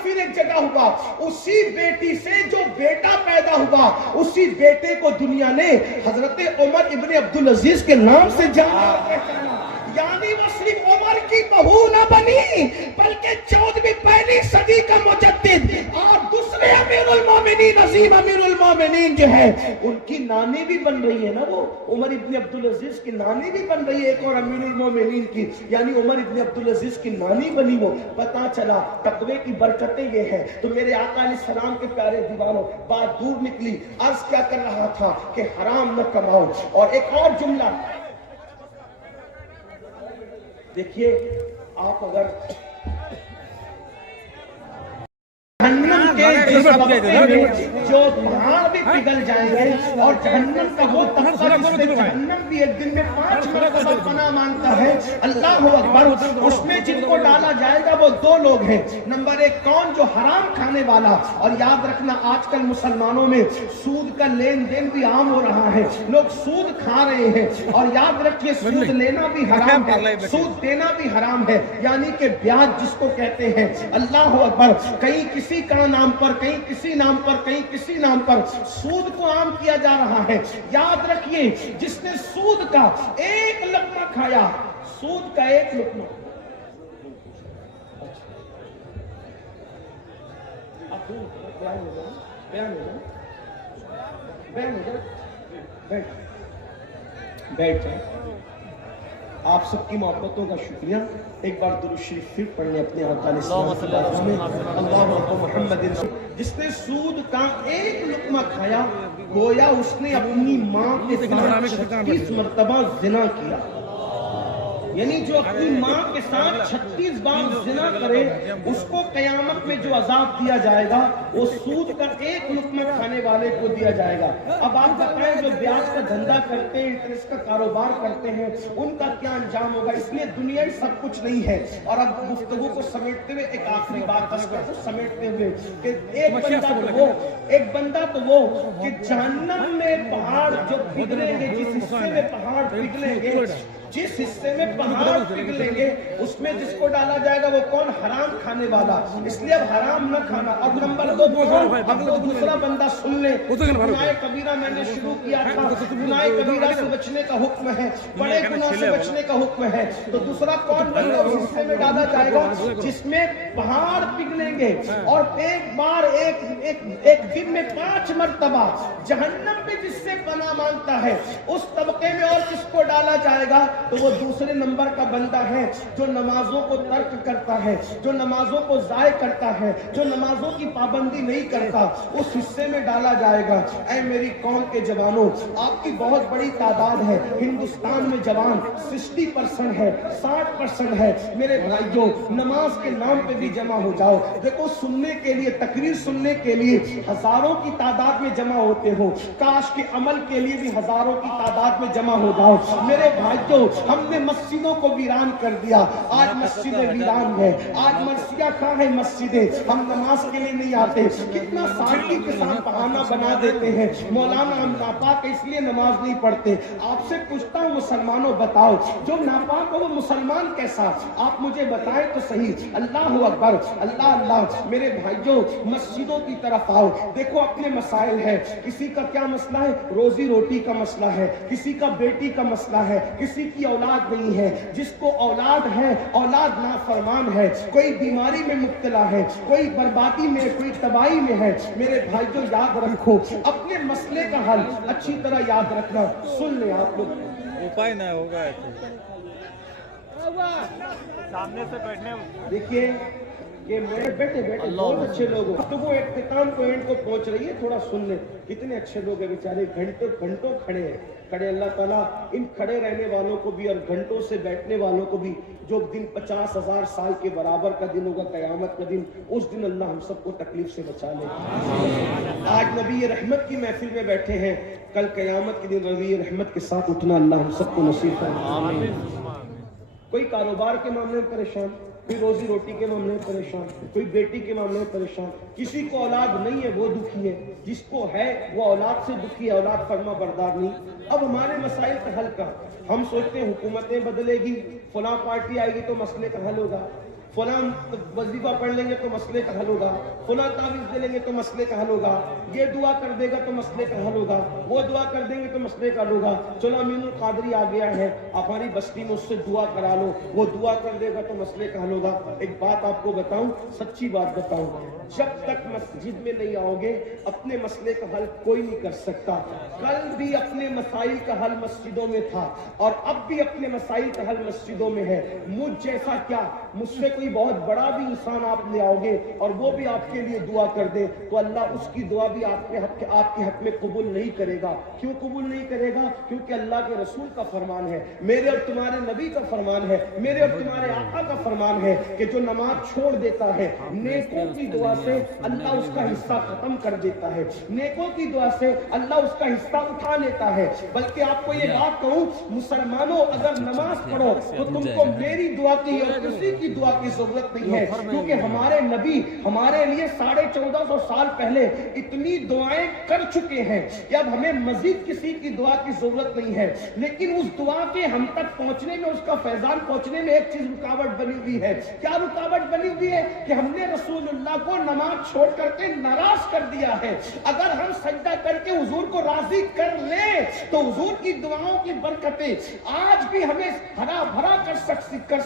پھر ایک جگہ ہوا. اسی بیٹی سے جو بیٹا پیدا ہوا اسی بیٹے کو دنیا نے حضرت عمر ابن عبدالعزیز کے نام سے جانا. یعنی وہ صرف عمر کی بہو نہ بنی بلکہ 14ویں پہلی صدی کا مجدد اور دوسرے امیر المومنین عظیم امیر المومنین جو ہے ان کی نانی بھی بن رہی ہے نا. وہ عمر ابن عبدالعزیز کی نانی بھی بن رہی ہے ایک اور امیر المومنین کی یعنی عمر ابن عبدالعزیز کی نانی بنی. وہ پتا چلا تقوی کی برکتیں یہ ہیں. تو میرے آقا علیہ السلام کے پیارے دیوانوں بات دور نکلی. عرض کیا کر رہا تھا کہ حرام نہ کماؤ. اور ایک اور جملہ دیکھیے آپ اگر جو پہاڑ بھی پگھل جائیں گے اور جہنم کا وہ طبقہ جس میں جہنم بھی ایک دن میں 5 مرتبہ پناہ مانگتا ہے اللہ اکبر اس میں جن کو ڈالا جائے گا وہ 2 لوگ ہیں. نمبر 1 کون؟ جو حرام کھانے والا. اور یاد رکھنا آج کل مسلمانوں میں سود کا لین دین بھی عام ہو رہا ہے. لوگ سود کھا رہے ہیں اور یاد رکھیے سود لینا بھی حرام ہے سود دینا بھی حرام ہے یعنی کہ بیاج جس کو کہتے ہیں. اللہ اکبر کہیں کسی کا نام پر کہیں کسی نام پر کہیں کسی نام پر سود کو عام کیا جا رہا ہے. یاد رکھیے جس نے سود کا 1 لقمہ کھایا سود کا 1 لقمہ بیٹھ جائیں. آپ سب کی محبتوں کا شکریہ. ایک بار درود شریف پھر پڑھ لیں اپنے آقا علیہ السلام میں. اللہ محمد. جس نے سود کا ایک لقمہ کھایا گویا اس نے اپنی ماں کے ساتھ 36 مرتبہ زنا کیا. یعنی جو اپنی ماں کے ساتھ 36 بار زنا کرے اس کو قیامت میں جو عذاب دیا جائے گا وہ سود کا ایک لقمہ کھانے والے کو دیا جائے گا. اب آپ بتائیں جو بیاج کا دھندا کرتے ہیں, انٹرسٹ کا کاروبار کرتے ہیں, ان کا کیا انجام ہوگا. اس لیے دنیا ہی سب کچھ نہیں ہے. اور اب گفتگو کو سمیٹتے ہوئے ایک آخری بات بس کر دوں سمیٹتے ہوئے کہ ایک بندہ تو وہ کہ جہنم میں پہاڑ جو پگھلیں گے, جس حصے میں پہاڑ پگھلیں گے, جس حصے میں پہاڑ پگھلیں گے اس میں جس کو ڈالا جائے گا وہ کون؟ حرام کھانے والا. اس لیے اب حرام نہ کھانا. اور نمبر 2 اب وہ دوسرا بندہ سن لے, گناہ کبیرہ میں نے شروع کیا تھا, گناہ کبیرہ سے بچنے کا حکم ہے, بڑے گناہ سے بچنے کا حکم ہے. تو دوسرا کون بندہ اس حصے میں ڈالا جائے گا جس میں پہاڑ پگھلیں گے اور ایک بار ایک دن میں 5 مرتبہ جہنم میں جس سے پناہ مانگتا ہے اس طبقے میں اور کس کو ڈالا جائے گا؟ تو وہ دوسرے نمبر کا بندہ ہے جو نمازوں کو ترک کرتا ہے, جو نمازوں کو ضائع کرتا ہے, جو نمازوں کی پابندی نہیں کرتا, اس حصے میں ڈالا جائے گا. اے میری قوم کے جوانوں, آپ کی بہت بڑی تعداد ہے ہندوستان میں, جوان 60% ہے, 60% ہے. میرے بھائیوں, نماز کے نام پہ بھی جمع ہو جاؤ. دیکھو سننے کے لیے, تقریر سننے کے لیے ہزاروں کی تعداد میں جمع ہوتے ہو, کاش کے عمل کے لیے بھی ہزاروں کی تعداد میں جمع ہو جاؤ. میرے بھائیوں, ہم نے مسجدوں کو ویران کر دیا. آج مسجدیں ویران ہے, آج مرثیہ کہاں ہے مسجدیں. ہم نماز کے لیے نہیں آتے. کتنا سادگی کے ساتھ بہانہ بنا دیتے ہیں, مولانا ہم ناپاک ہے اس لیے نماز نہیں پڑھتے. آپ سے پوچھتا ہوں مسلمانوں, بتاؤ جو ناپاک ہو وہ مسلمان کیسا؟ آپ مجھے بتائیں تو صحیح. اللہ اکبر, اللہ اللہ. میرے بھائیوں, مسجدوں کی طرف آؤ. دیکھو اپنے مسائل ہے. کسی کا کیا مسئلہ ہے؟ روزی روٹی کا مسئلہ ہے, کسی کا بیٹی کا مسئلہ ہے, کسی کی اولاد نہیں ہے, جس کو اولاد ہے اولاد نافرمان ہے, کوئی بیماری میں مبتلا ہے, کوئی بربادی میں, کوئی تباہی میں ہے. میرے بھائیوں یاد رکھو اپنے مسئلے کا حل اچھی طرح یاد رکھنا. سن لیں آپ لوگ, اپائے نہ ہوگا سامنے سے بیٹھنے. دیکھیے یہ میرے بیٹے بہت اچھے لوگ ہیں. تو وہ اختتام کو اینڈ کو پہنچ رہی ہے, تھوڑا سن لیں. کتنے اچھے لوگ ہیں بیچارے, گھنٹوں کھڑے ہیں. کھڑے اللہ تعالیٰ ان کھڑے رہنے والوں کو بھی اور گھنٹوں سے بیٹھنے والوں کو بھی, جو دن 50,000 سال کے برابر کا دن ہوگا قیامت کا دن, اس دن اللہ ہم سب کو تکلیف سے بچا لے. آج نبی رحمت کی محفل میں بیٹھے ہیں, کل قیامت کے دن نبی رحمت کے ساتھ اٹھنا اللہ ہم سب کو نصیب فرمائے. کوئی کاروبار کے معاملے میں پریشان, کوئی روزی روٹی کے معاملے میں پریشان, کوئی بیٹی کے معاملے میں پریشان, کسی کو اولاد نہیں ہے وہ دکھی ہے, جس کو ہے وہ اولاد سے دکھی ہے, اولاد فرما بردار نہیں. اب ہمارے مسائل کا حل کر, ہم سوچتے ہیں حکومتیں بدلے گی, فلاں پارٹی آئے گی تو مسئلے کا حل ہوگا, فلاں وظیفہ پڑھ لیں گے تو مسئلے کا حل ہوگا, فلاں تعویذ دے لیں گے تو مسئلے کا حل ہوگا, یہ دعا کر دے گا تو مسئلے کا حل ہوگا, وہ دعا کر دیں گے تو مسئلے کا حل ہوگا. چلو امین القادری آ گیا ہے, ہماری بستی میں اس سے دعا کرا لو, وہ دعا کر دے گا تو مسئلے کا حل ہوگا. ایک بات آپ کو بتاؤں, سچی بات بتاؤں, جب تک مسجد میں نہیں آؤ گے اپنے مسئلے کا حل کوئی نہیں کر سکتا. کل بھی اپنے مسائل کا حل مسجدوں میں تھا اور اب بھی اپنے مسائل کا حل مسجدوں میں ہے. مجھ جیسا کیا, مجھ سے کوئی بہت بڑا بھی انسان آپ لے آؤ گے اور وہ بھی آپ کے لیے دعا کر دے تو اللہ اس کی دعا بھی آپ کے حق میں قبول نہیں کرے گا. کیوں قبول نہیں کرے گا؟ کیونکہ اللہ کے رسول کا فرمان ہے, میرے اور تمہارے نبی کا فرمان ہے, میرے اور تمہارے آقا کا فرمان ہے کہ جو نماز چھوڑ دیتا ہے نیکوں کی دعا سے اللہ اس کا حصہ ختم کر دیتا ہے, نیکوں کی دعا سے اللہ اس کا حصہ اٹھا لیتا ہے. بلکہ آپ کو یہ بات کہوں, مسلمانوں اگر نماز پڑھو تو تم کو میری دعا کی اور کسی کی دعا کی ضرورت نہیں ہے, کیونکہ ہمارے نبی ہمارے لیے 1450 سال پہلے اتنی دعائیں کر چکے ہیں کہ اب ہمیں مزید کسی کی دعا کی ضرورت نہیں ہے. لیکن اس دعا کے ہم تک پہنچنے میں, اس کا فیضان پہنچنے میں ایک چیز رکاوٹ بنی ہوئی ہے. کیا رکاوٹ بنی ہوئی ہے؟ کہ ہم نے رسول اللہ کو نماز چھوڑ کر کے ناراض کر دیا ہے. اگر ہم سجدہ کر کے حضور کو راضی کر لیں تو حضور کی دعاؤں کی برکتیں آج بھی ہمیں ہرا بھرا کر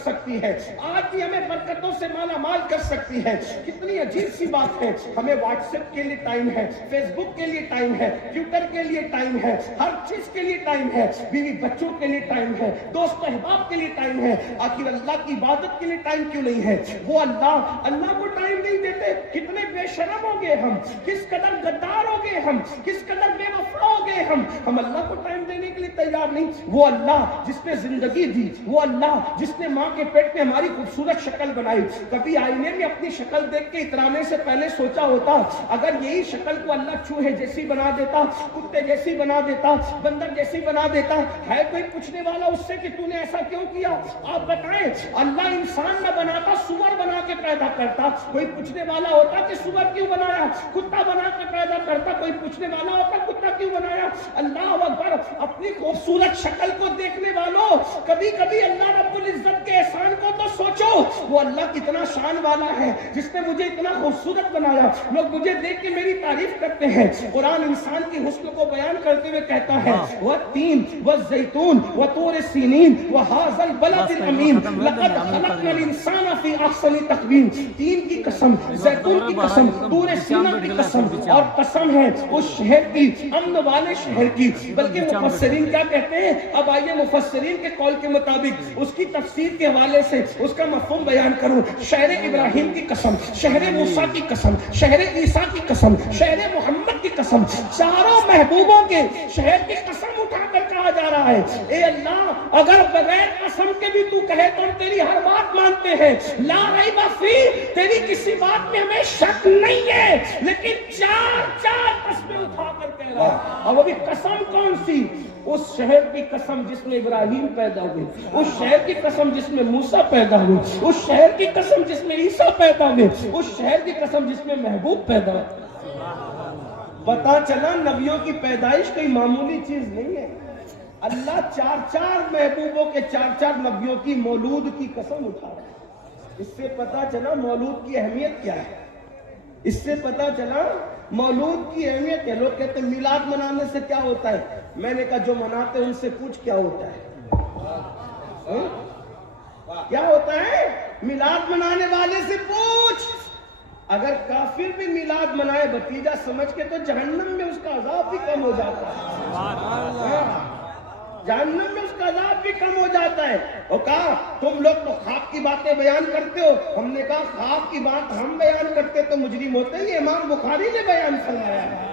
سکتی ہے, آج بھی ہمیں برکتوں سے مالا مال کر سکتی ہے. کتنی عجیب سی بات ہے, ہمیں واٹس ایپ کے لیے ٹائم ہے, فیس بک کے لیے ٹائم ہے, ٹویٹر کے لیے ٹائم ہے, ہر چیز کے لیے ٹائم ہے, بیوی بچوں کے لیے ٹائم ہے, دوست احباب کے لیے ٹائم ہے. آخر اللہ کی عبادت کے لیے ٹائم کیوں نہیں ہے؟ وہ اللہ کو ٹائم نہیں دیتے. کتنے بے شرم ہو گئے ہم, کس قدر غدار ہو گئے ہم, کس قدر بے وفا ہو گئے ہم اللہ کو ٹائم دینے کے لیے تیار نہیں. وہ اللہ جس نے زندگی دی, وہ اللہ جس نے ماں کے پیٹ میں ہماری خوبصورت شکل بنائی. کبھی آئینے میں اپنی شکل دیکھ کے اترانے سے پہلے سوچا ہوتا اگر یہی شکل کو اللہ چوہے جیسی بنا دیتا, کتے جیسی بنا دیتا, بندر جیسی بنا دیتا, ہے کوئی پوچھنے والا اس سے کہ تو نے ایسا کیوں کیا؟ آپ بتائیں, اللہ انسان نہ بناتا, سور بنا کے پیدا کرتا. کوئی پوچھنے والا ہوتا کہ سور کیوں بنایا؟ کتا بنا کے پیدا کرتا. کوئی پوچھنے والا ہوتا کتا کیوں بنایا؟ اللہ اکبر. اپنی خوبصورت شکل کو دیکھنے والوں, کبھی کبھی اللہ رب العزت کے احسان کو تو سوچو. وہ اللہ کتنا شان والا ہے جس نے مجھے اتنا خوبصورت بنایا. لوگ مجھے دیکھ کے میری تعریف کرتے ہیں. قرآن انسان کی حسن کو بیان کرتے ہوئے کہتا ہے والتین والزیتون وطور سینین وہذا البلد الامین لقد خلقنا الانسان فی احسن تقویم. تین کی قسم, زیتون کی قسم, طور سینا کی قسم, اور قسم ہے اس شہر کی, امن والے شہر کی. بلکہ مفسرین کیا کہتے ہیں؟ اب آئیے مفسرین کے قول کے مطابق اس کی تفسیر کے حوالے سے اس کا مفہوم بیان کروں. شہر ابراہیم کی قسم, شہر موسیٰ کی قسم, شہر عیسیٰ کی قسم, شہر محمد کی قسم, چاروں محبوبوں کے شہر کی قسم اٹھا کر کہا جا رہا ہے اے اللہ اگر بغیر قسم کے بھی تو کہے تو ہم تیری ہر بات مانتے ہیں. لا ریب فی, تیری کسی بات میں ہمیں شک نہیں ہے, لیکن چار قسمیں اٹھا کر کہہ رہا ہے. اور وہ بھی قسم کون سی؟ اس شہر کی قسم جس میں ابراہیم پیدا ہوئے, اس شہر کی قسم جس میں موسیٰ پیدا ہوئے, اس شہر کی قسم جس میں عیسیٰ پیدا ہوئے, اس شہر کی قسم جس میں محبوب پیدا ہوئے. پتا چلا نبیوں کی پیدائش کوئی معمولی چیز نہیں ہے. اللہ چار محبوبوں کے چار نبیوں کی مولود کی قسم اٹھا رہا ہے. اس سے پتا چلا مولود کی اہمیت کیا ہے. اس سے پتا چلا مولود کی اہمیت ہے. لوگ کہتے ہیں میلاد منانے سے کیا ہوتا ہے؟ میں نے کہا جو مناتے ہیں ان سے پوچھ کیا ہوتا ہے. کیا ہوتا ہے؟ میلاد منانے والے سے پوچھ. اگر کافر بھی میلاد منائے بھتیجا سمجھ کے تو جہنم میں اس کا عذاب بھی کم ہو جاتا ہے. جہنم میں اس کا عذاب بھی کم ہو جاتا ہے. اور کہا تم لوگ تو خواب کی باتیں بیان کرتے ہو. ہم نے کہا خواب کی بات ہم بیان کرتے تو مجرم ہوتے. یہ امام بخاری نے بیان فرمایا ہے.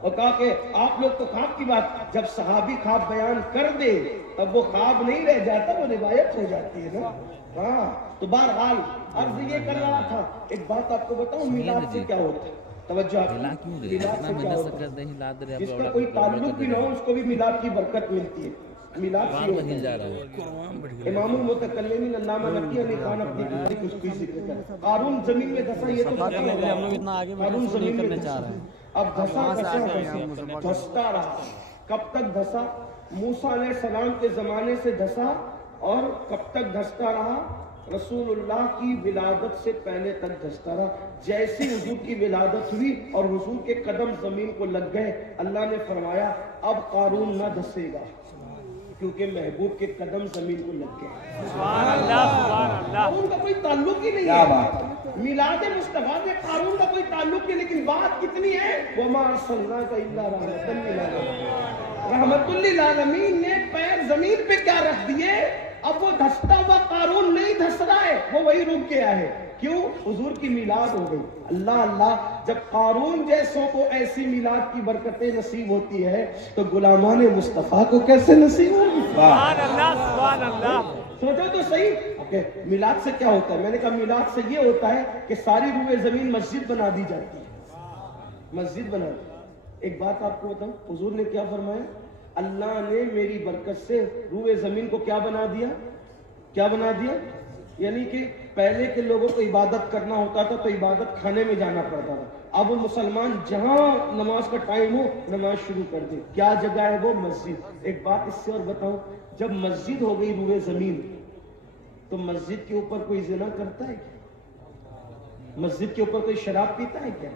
اور کہا کہ آپ لوگ تو خواب کی بات, جب صحابی خواب بیان کر دے تب وہ خواب نہیں رہ جاتا, وہ روایت ہو جاتی ہے نا. ہاں تو بہرحال عرض یہ کر رہا تھا, ایک بات آپ کو بتاؤں میلاد سے کیا ہوتا ہے. توجہ آپ, میلاد سے کیا ہوتا ہے؟ جس کا کوئی تعلق بھی نہ ہو اس کو بھی میلاد کی برکت ملتی ہے. میلاد سے امام المتکلمین علامہ نقی علی خان اپنی کتاب کچھ بھی ذکر کرتے. قارون زمین میں دھسا, یہ تو پتہ ہے قارون زمین میں دھسا. اب دھستا رہا. کب تک دھسا؟ موسیٰ علیہ السلام کے زمانے سے دھسا. اور کب تک دھستا رہا؟ رسول اللہ کی ولادت سے پہلے تک دھستا رہا. جیسی حضور کی ولادت ہوئی اور حضور کے قدم زمین کو لگ گئے, اللہ نے فرمایا اب قارون نہ دھسے گا کیونکہ محبوب کے قدم زمین کو لگ گئے. سبحان اللہ, سبحان اللہ. قارون کا کوئی تعلق ہی نہیں ہے. میلاد مصطفیٰ سے قارون کا کوئی تعلق نہیں. لیکن بات کتنی ہے, وَمَا أَرْسَلْنَاكَ إِلَّا رَحْمَةً لِّلْعَالَمِينَ. رحمت للعالمین نے پیر زمین پہ کیا رکھ دیے. اب وہ دھستا ہوا قارون نہیں دھس رہا ہے, وہ وہی رک گیا ہے. کیوں؟ حضور کی میلاد ہو گئی. اللہ, جب قارون جیسوں کو ایسی میلاد کی برکتیں نصیب ہوتی ہے تو غلامان مصطفیٰ کو کیسے نصیب ہوگی؟ سبحان اللہ, سبحان اللہ. سوچو تو صحیح. میلاد سے کیا ہوتا ہے؟ میں نے کہا میلاد سے یہ ہوتا ہے کہ ساری روئے زمین مسجد بنا دی جاتی ہے. مسجد بنا دی. ایک بات آپ کو بتاؤں, حضور نے کیا فرمایا؟ اللہ نے میری برکت سے روئے زمین کو کیا بنا دیا؟ کیا بنا دیا؟ یعنی کہ پہلے کے لوگوں کو عبادت کرنا ہوتا تھا تو عبادت خانے میں جانا پڑتا تھا. اب وہ مسلمان جہاں نماز کا ٹائم ہو نماز شروع کر دے. کیا جگہ ہے وہ؟ مسجد. ایک بات اس سے اور بتاؤں, جب مسجد ہو گئی روئے زمین تو مسجد کے اوپر کوئی زنا کرتا ہے کیا؟ مسجد کے اوپر کوئی شراب پیتا ہے کیا؟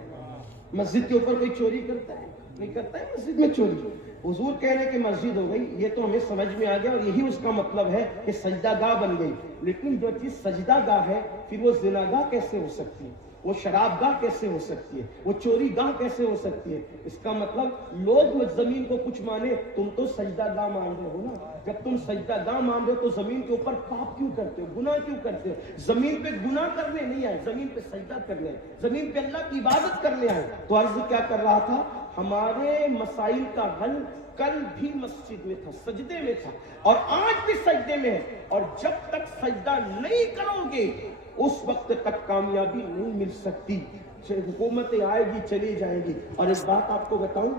مسجد کے اوپر کوئی چوری کرتا ہے؟ نہیں کرتا ہے مسجد میں چوری. حضور کہہ رہے کہ مسجد ہو گئی، یہ تو ہمیں سمجھ میں آ گیا اور یہی اس کا مطلب ہے کہ سجدہ گاہ بن گئی. لیکن جو چیز سجدہ گاہ ہے پھر وہ زنا گاہ کیسے ہو سکتی ہے، وہ شراب گاہ کیسے ہو سکتی ہے، وہ چوری گاہ کیسے ہو سکتی ہے؟ اس کا مطلب لوگ زمین کو کچھ مانے، تم تو سجدہ گاہ مان رہے ہو نا. جب تم سجدہ گاہ مان رہے ہو تو زمین کے اوپر پاپ کیوں کرتے ہو، گناہ کیوں کرتے ہو؟ زمین پہ گناہ کرنے نہیں آئے، زمین پہ سجدہ کرنے آئے، زمین پہ اللہ کی عبادت کرنے آئے. تو عرض کیا کر رہا تھا، ہمارے مسائل کا حل کل بھی مسجد میں تھا، سجدے میں تھا، اور آج بھی سجدے میں ہے. اور جب تک سجدہ نہیں کرو گے اس وقت تک کامیابی نہیں مل سکتی. حکومتیں آئے گی چلی جائیں گی. اور ایک بات آپ کو بتاؤں،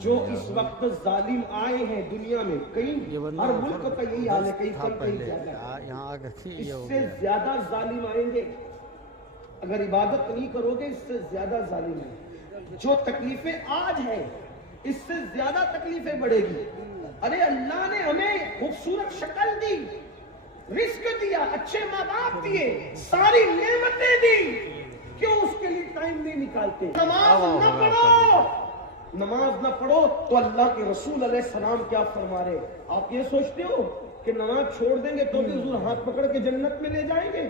جو اس وقت ظالم آئے ہیں دنیا میں، کہیں ہر ملک کا یہی حال ہے، کہیں کم کہیں زیادہ، اس سے زیادہ ظالم آئیں گے. اگر عبادت نہیں کرو گے اس سے زیادہ ظالم ہیں. جو تکلیفیں آج ہیں اس سے زیادہ تکلیفیں بڑھے گی. ارے اللہ نے ہمیں خوبصورت شکل دی، رزق دیا، اچھے ماں باپ دیے، ساری نعمتیں دی، کیوں اس کے لیے ٹائم نہیں نکالتے؟ نماز نہ پڑھو، نماز نہ پڑھو تو اللہ کے رسول علیہ السلام کیا فرما رہے؟ آپ یہ سوچتے ہو کہ نماز چھوڑ دیں گے تو بھی حضور ہاتھ پکڑ کے جنت میں لے جائیں گے؟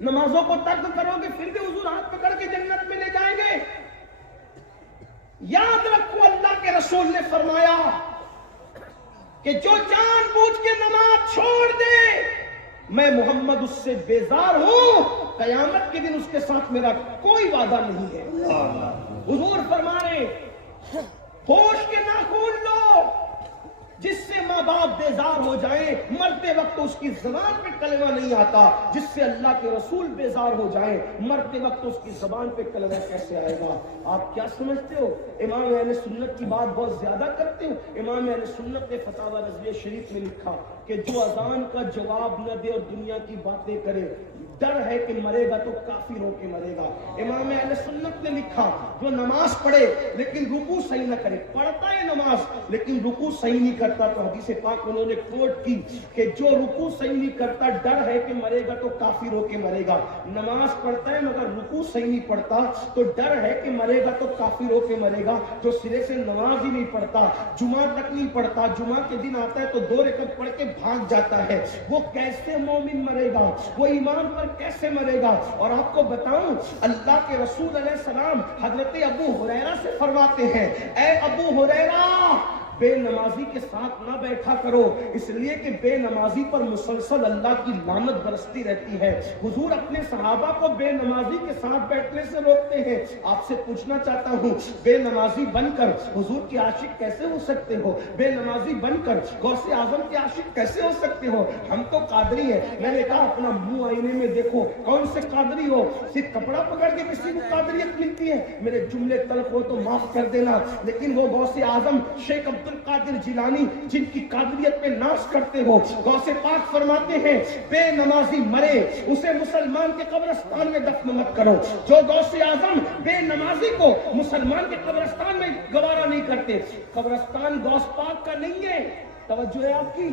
نمازوں کو ترک کرو گے پھر بھی حضور ہاتھ پکڑ کے جنت میں لے جائیں گے؟ یاد رکھو اللہ کے رسول نے فرمایا کہ جو جان بوجھ کے نماز چھوڑ دے میں محمد اس سے بیزار ہوں، قیامت کے دن اس کے ساتھ میرا کوئی وعدہ نہیں ہے. حضور فرما رہے ہوش کے ناخن لو، جس سے ماں باپ بیزار ہو جائیں مرتے وقت اس کی زبان پہ کلمہ نہیں آتا، جس سے اللہ کے رسول بیزار ہو جائیں مرتے وقت اس کی زبان پہ کلمہ کیسے آئے گا؟ آپ کیا سمجھتے ہو امام اہل سنت کی بات بہت زیادہ کرتے ہو؟ امام اہل سنت نے فتاوی رضویہ شریف میں لکھا کہ جو اذان کا جواب نہ دے اور دنیا کی باتیں کرے، ڈر ہے کہ مرے گا تو کافر ہو کے مرے گا. امام اہل سنت نے لکھا جو نماز پڑھے لیکن رکوع صحیح نہ کرے، پڑھتا ہے نماز لیکن رکوع صحیح نہیں کرتا، تو حدیث پاک انہوں نے کوٹ کی کہ جو رکوع صحیح نہیں کرتا ڈر ہے کہ مرے گا تو کافر ہو کے مرے گا. نماز پڑھتا ہے مگر رکوع صحیح نہیں پڑھتا تو ڈر ہے کہ مرے گا تو کافر ہو کے مرے گا. جو سرے سے نماز ہی نہیں پڑھتا، جمعہ تک نہیں پڑھتا، جمعہ کے دن آتا ہے تو 2 رکعت پڑھ کے بھاگ جاتا ہے، وہ کیسے مومن مرے گا؟ وہ ایمان پر کیسے مرے گا؟ اور آپ کو بتاؤں اللہ کے رسول علیہ السلام حضرت ابو ہریرہ سے فرماتے ہیں، اے ابو ہریرہ بے نمازی کے ساتھ نہ بیٹھا کرو، اس لیے کہ بے نمازی پر مسلسل اللہ کی لعنت برستی رہتی ہے. حضور اپنے صحابہ کو بے نمازی کے ساتھ بیٹھنے سے روکتے ہیں. آپ سے پوچھنا چاہتا ہوں، بے نمازی بن کر حضور کے عاشق کیسے ہو سکتے ہو؟ بے نمازی بن کر غوث اعظم کے عاشق کیسے ہو سکتے ہو؟ ہم تو قادری ہیں. میں نے کہا اپنا منہ آئینے میں دیکھو، کون سے قادری ہو؟ صرف کپڑا پکڑ کے کسی کو قادریت ملتی ہے؟ میرے جملے تلخ ہو تو معاف کر دینا، لیکن وہ غوث اعظم شیخ عبدالقادر جیلانی جن کی قادریت پہ ناز کرتے ہو، غوث پاک فرماتے ہیں بے نمازی مرے اسے مسلمان کے قبرستان میں دفن مت کرو. جو غوث اعظم بے نمازی کو مسلمان کے قبرستان میں گوارا نہیں کرتے. قبرستان غوث پاک کا نہیں ہے، توجہ ہے آپ کی؟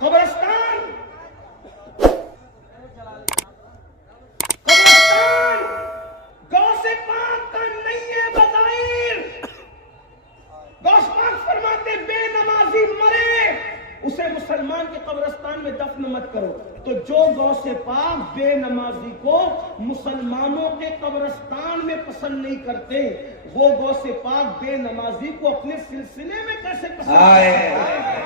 قبرستان غوث پاک کا نہیں ہے بظاہر. غوث پاک فرماتے بے نمازی مرے اسے مسلمان کے قبرستان میں دفن مت کرو. تو جو غوث پاک بے نمازی کو مسلمانوں کے قبرستان میں پسند نہیں کرتے، وہ غوث پاک بے نمازی کو اپنے سلسلے میں کیسے پسند کرتے؟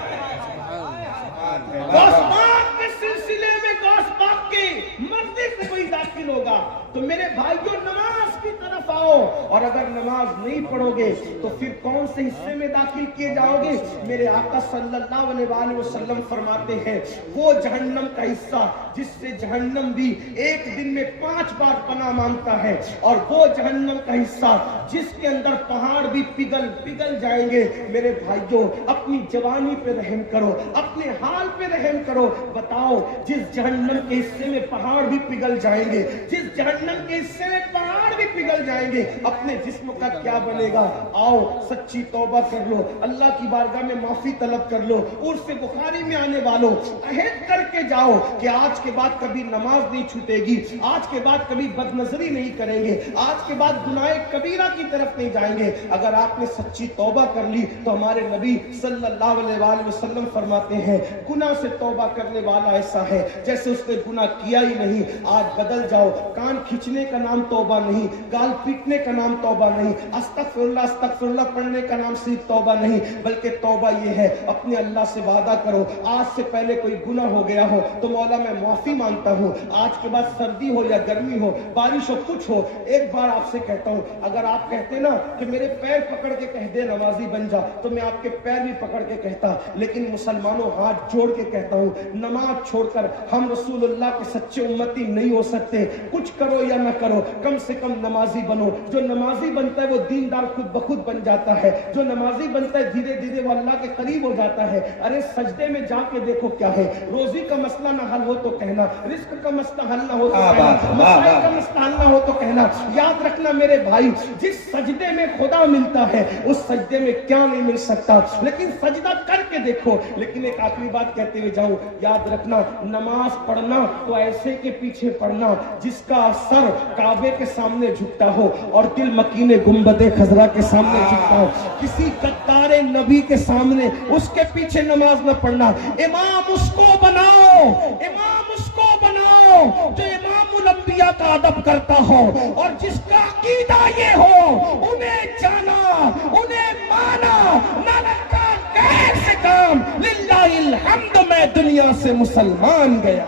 غوث پاک کے سلسلے میں غوث پاک کی مرضی سے کوئی داخل ہوگا. تو میرے بھائیوں نماز کی طرف آؤ، اور اگر نماز نہیں پڑھو گے تو پھر کون سے حصے میں داخل کیے جاؤ گے؟ میرے آقا صلی اللہ علیہ وسلم فرماتے ہیں وہ جہنم کا حصہ جس سے جہنم بھی ایک دن میں 5 بار پناہ مانگتا ہے، اور وہ جہنم کا حصہ جس کے اندر پہاڑ بھی پگھل جائیں گے. میرے بھائیوں اپنی جوانی پہ رحم کرو، اپنے حال پہ رحم کرو. بتاؤ جس جہنم کے حصے میں پہاڑ بھی پگھل جائیں گے، جس جہنم کے حصے میں پہاڑ بھی پگھل جائیں گے، اپنے جسم کا کیا بنے گا؟ آؤ سچی توبہ کر لو، اللہ کی بارگاہ میں معافی طلب کر لو. عرس بخاری میں آنے والوں عہد کر کے جاؤ کہ آج کے بعد کبھی نماز نہیں چھوٹے گی، آج کے بعد کبھی بد نظری نہیں کریں گے، آج کے بعد گناہ کبیرہ کی طرف نہیں جائیں گے. اگر آپ نے سچی توبہ کر لی تو ہمارے نبی صلی اللہ علیہ وآلہ وسلم فرماتے ہیں گناہ سے توبہ کرنے والا ایسا ہے جیسے اس نے گناہ کیا ہی نہیں. آج بدل جاؤ، کان کھچنے کا نام توبہ نہیں، گال پیٹنے کا نام توبہ نہیں، استغفر اللہ پڑھنے کا نام صرف توبہ نہیں، بلکہ توبہ یہ ہے اپنے اللہ سے وعدہ کرو آج سے پہلے کوئی گناہ ہو گیا ہو تو مولا میں معافی مانگتا ہوں. آج کے بعد سردی ہو یا گرمی ہو، بارش ہو، کچھ ہو، ایک بار آپ سے کہتا ہوں اگر آپ کہتے نا کہ میرے پیر پکڑ کے کہہ دے نمازی بن جا تو میں آپ کے پیر بھی پکڑ کے کہتا. لیکن مسلمانوں ہاتھ جوڑ کے کہتا ہوں نماز چھوڑ کر ہم رسول اللہ کے سچے امتی نہیں ہو سکتے. کچھ کرو یا نہ کرو کم سے کم نمازی بنو. جو نمازی بنتا ہے وہ دیندار خود بخود بن جاتا ہے، جو نمازی بنتا ہے دھیرے دھیرے وہ اللہ کے قریب ہو جاتا ہے. ارے سجدے میں جا کے دیکھو کیا ہے، روزی کا مسئلہ نہ حل ہو تو کہنا، رزق کا مسئلہ حل نہ ہو تو کہنا، مسائل کا مسئلہ حل نہ ہو تو کہنا. یاد رکھنا میرے بھائی جس سجدے میں خدا ملتا ہے اس سجدے میں کیا نہیں مل سکتا، لیکن سجدہ کر کے دیکھو. لیکن ایک آخری بات کہتے ہوئے جاؤں، یاد رکھنا نماز پڑھنا تو ایسے کے پیچھے پڑھنا جس کا سر کعبے کے سامنے جھکتا ہو اور دل مکین گنبد خضرا کے سامنے جھکتا ہو. کسی غدار نبی کے سامنے اس کے پیچھے نماز نہ پڑھنا. امام اس کو بناؤ، امام اس کو بناؤ جو امام الانبیاء کا ادب کرتا ہو اور جس کا عقیدہ یہ ہو انہیں جانا، انہیں مانا، نہ رکھا غیر سے کام. للہ الحمد میں دنیا سے مسلمان گیا.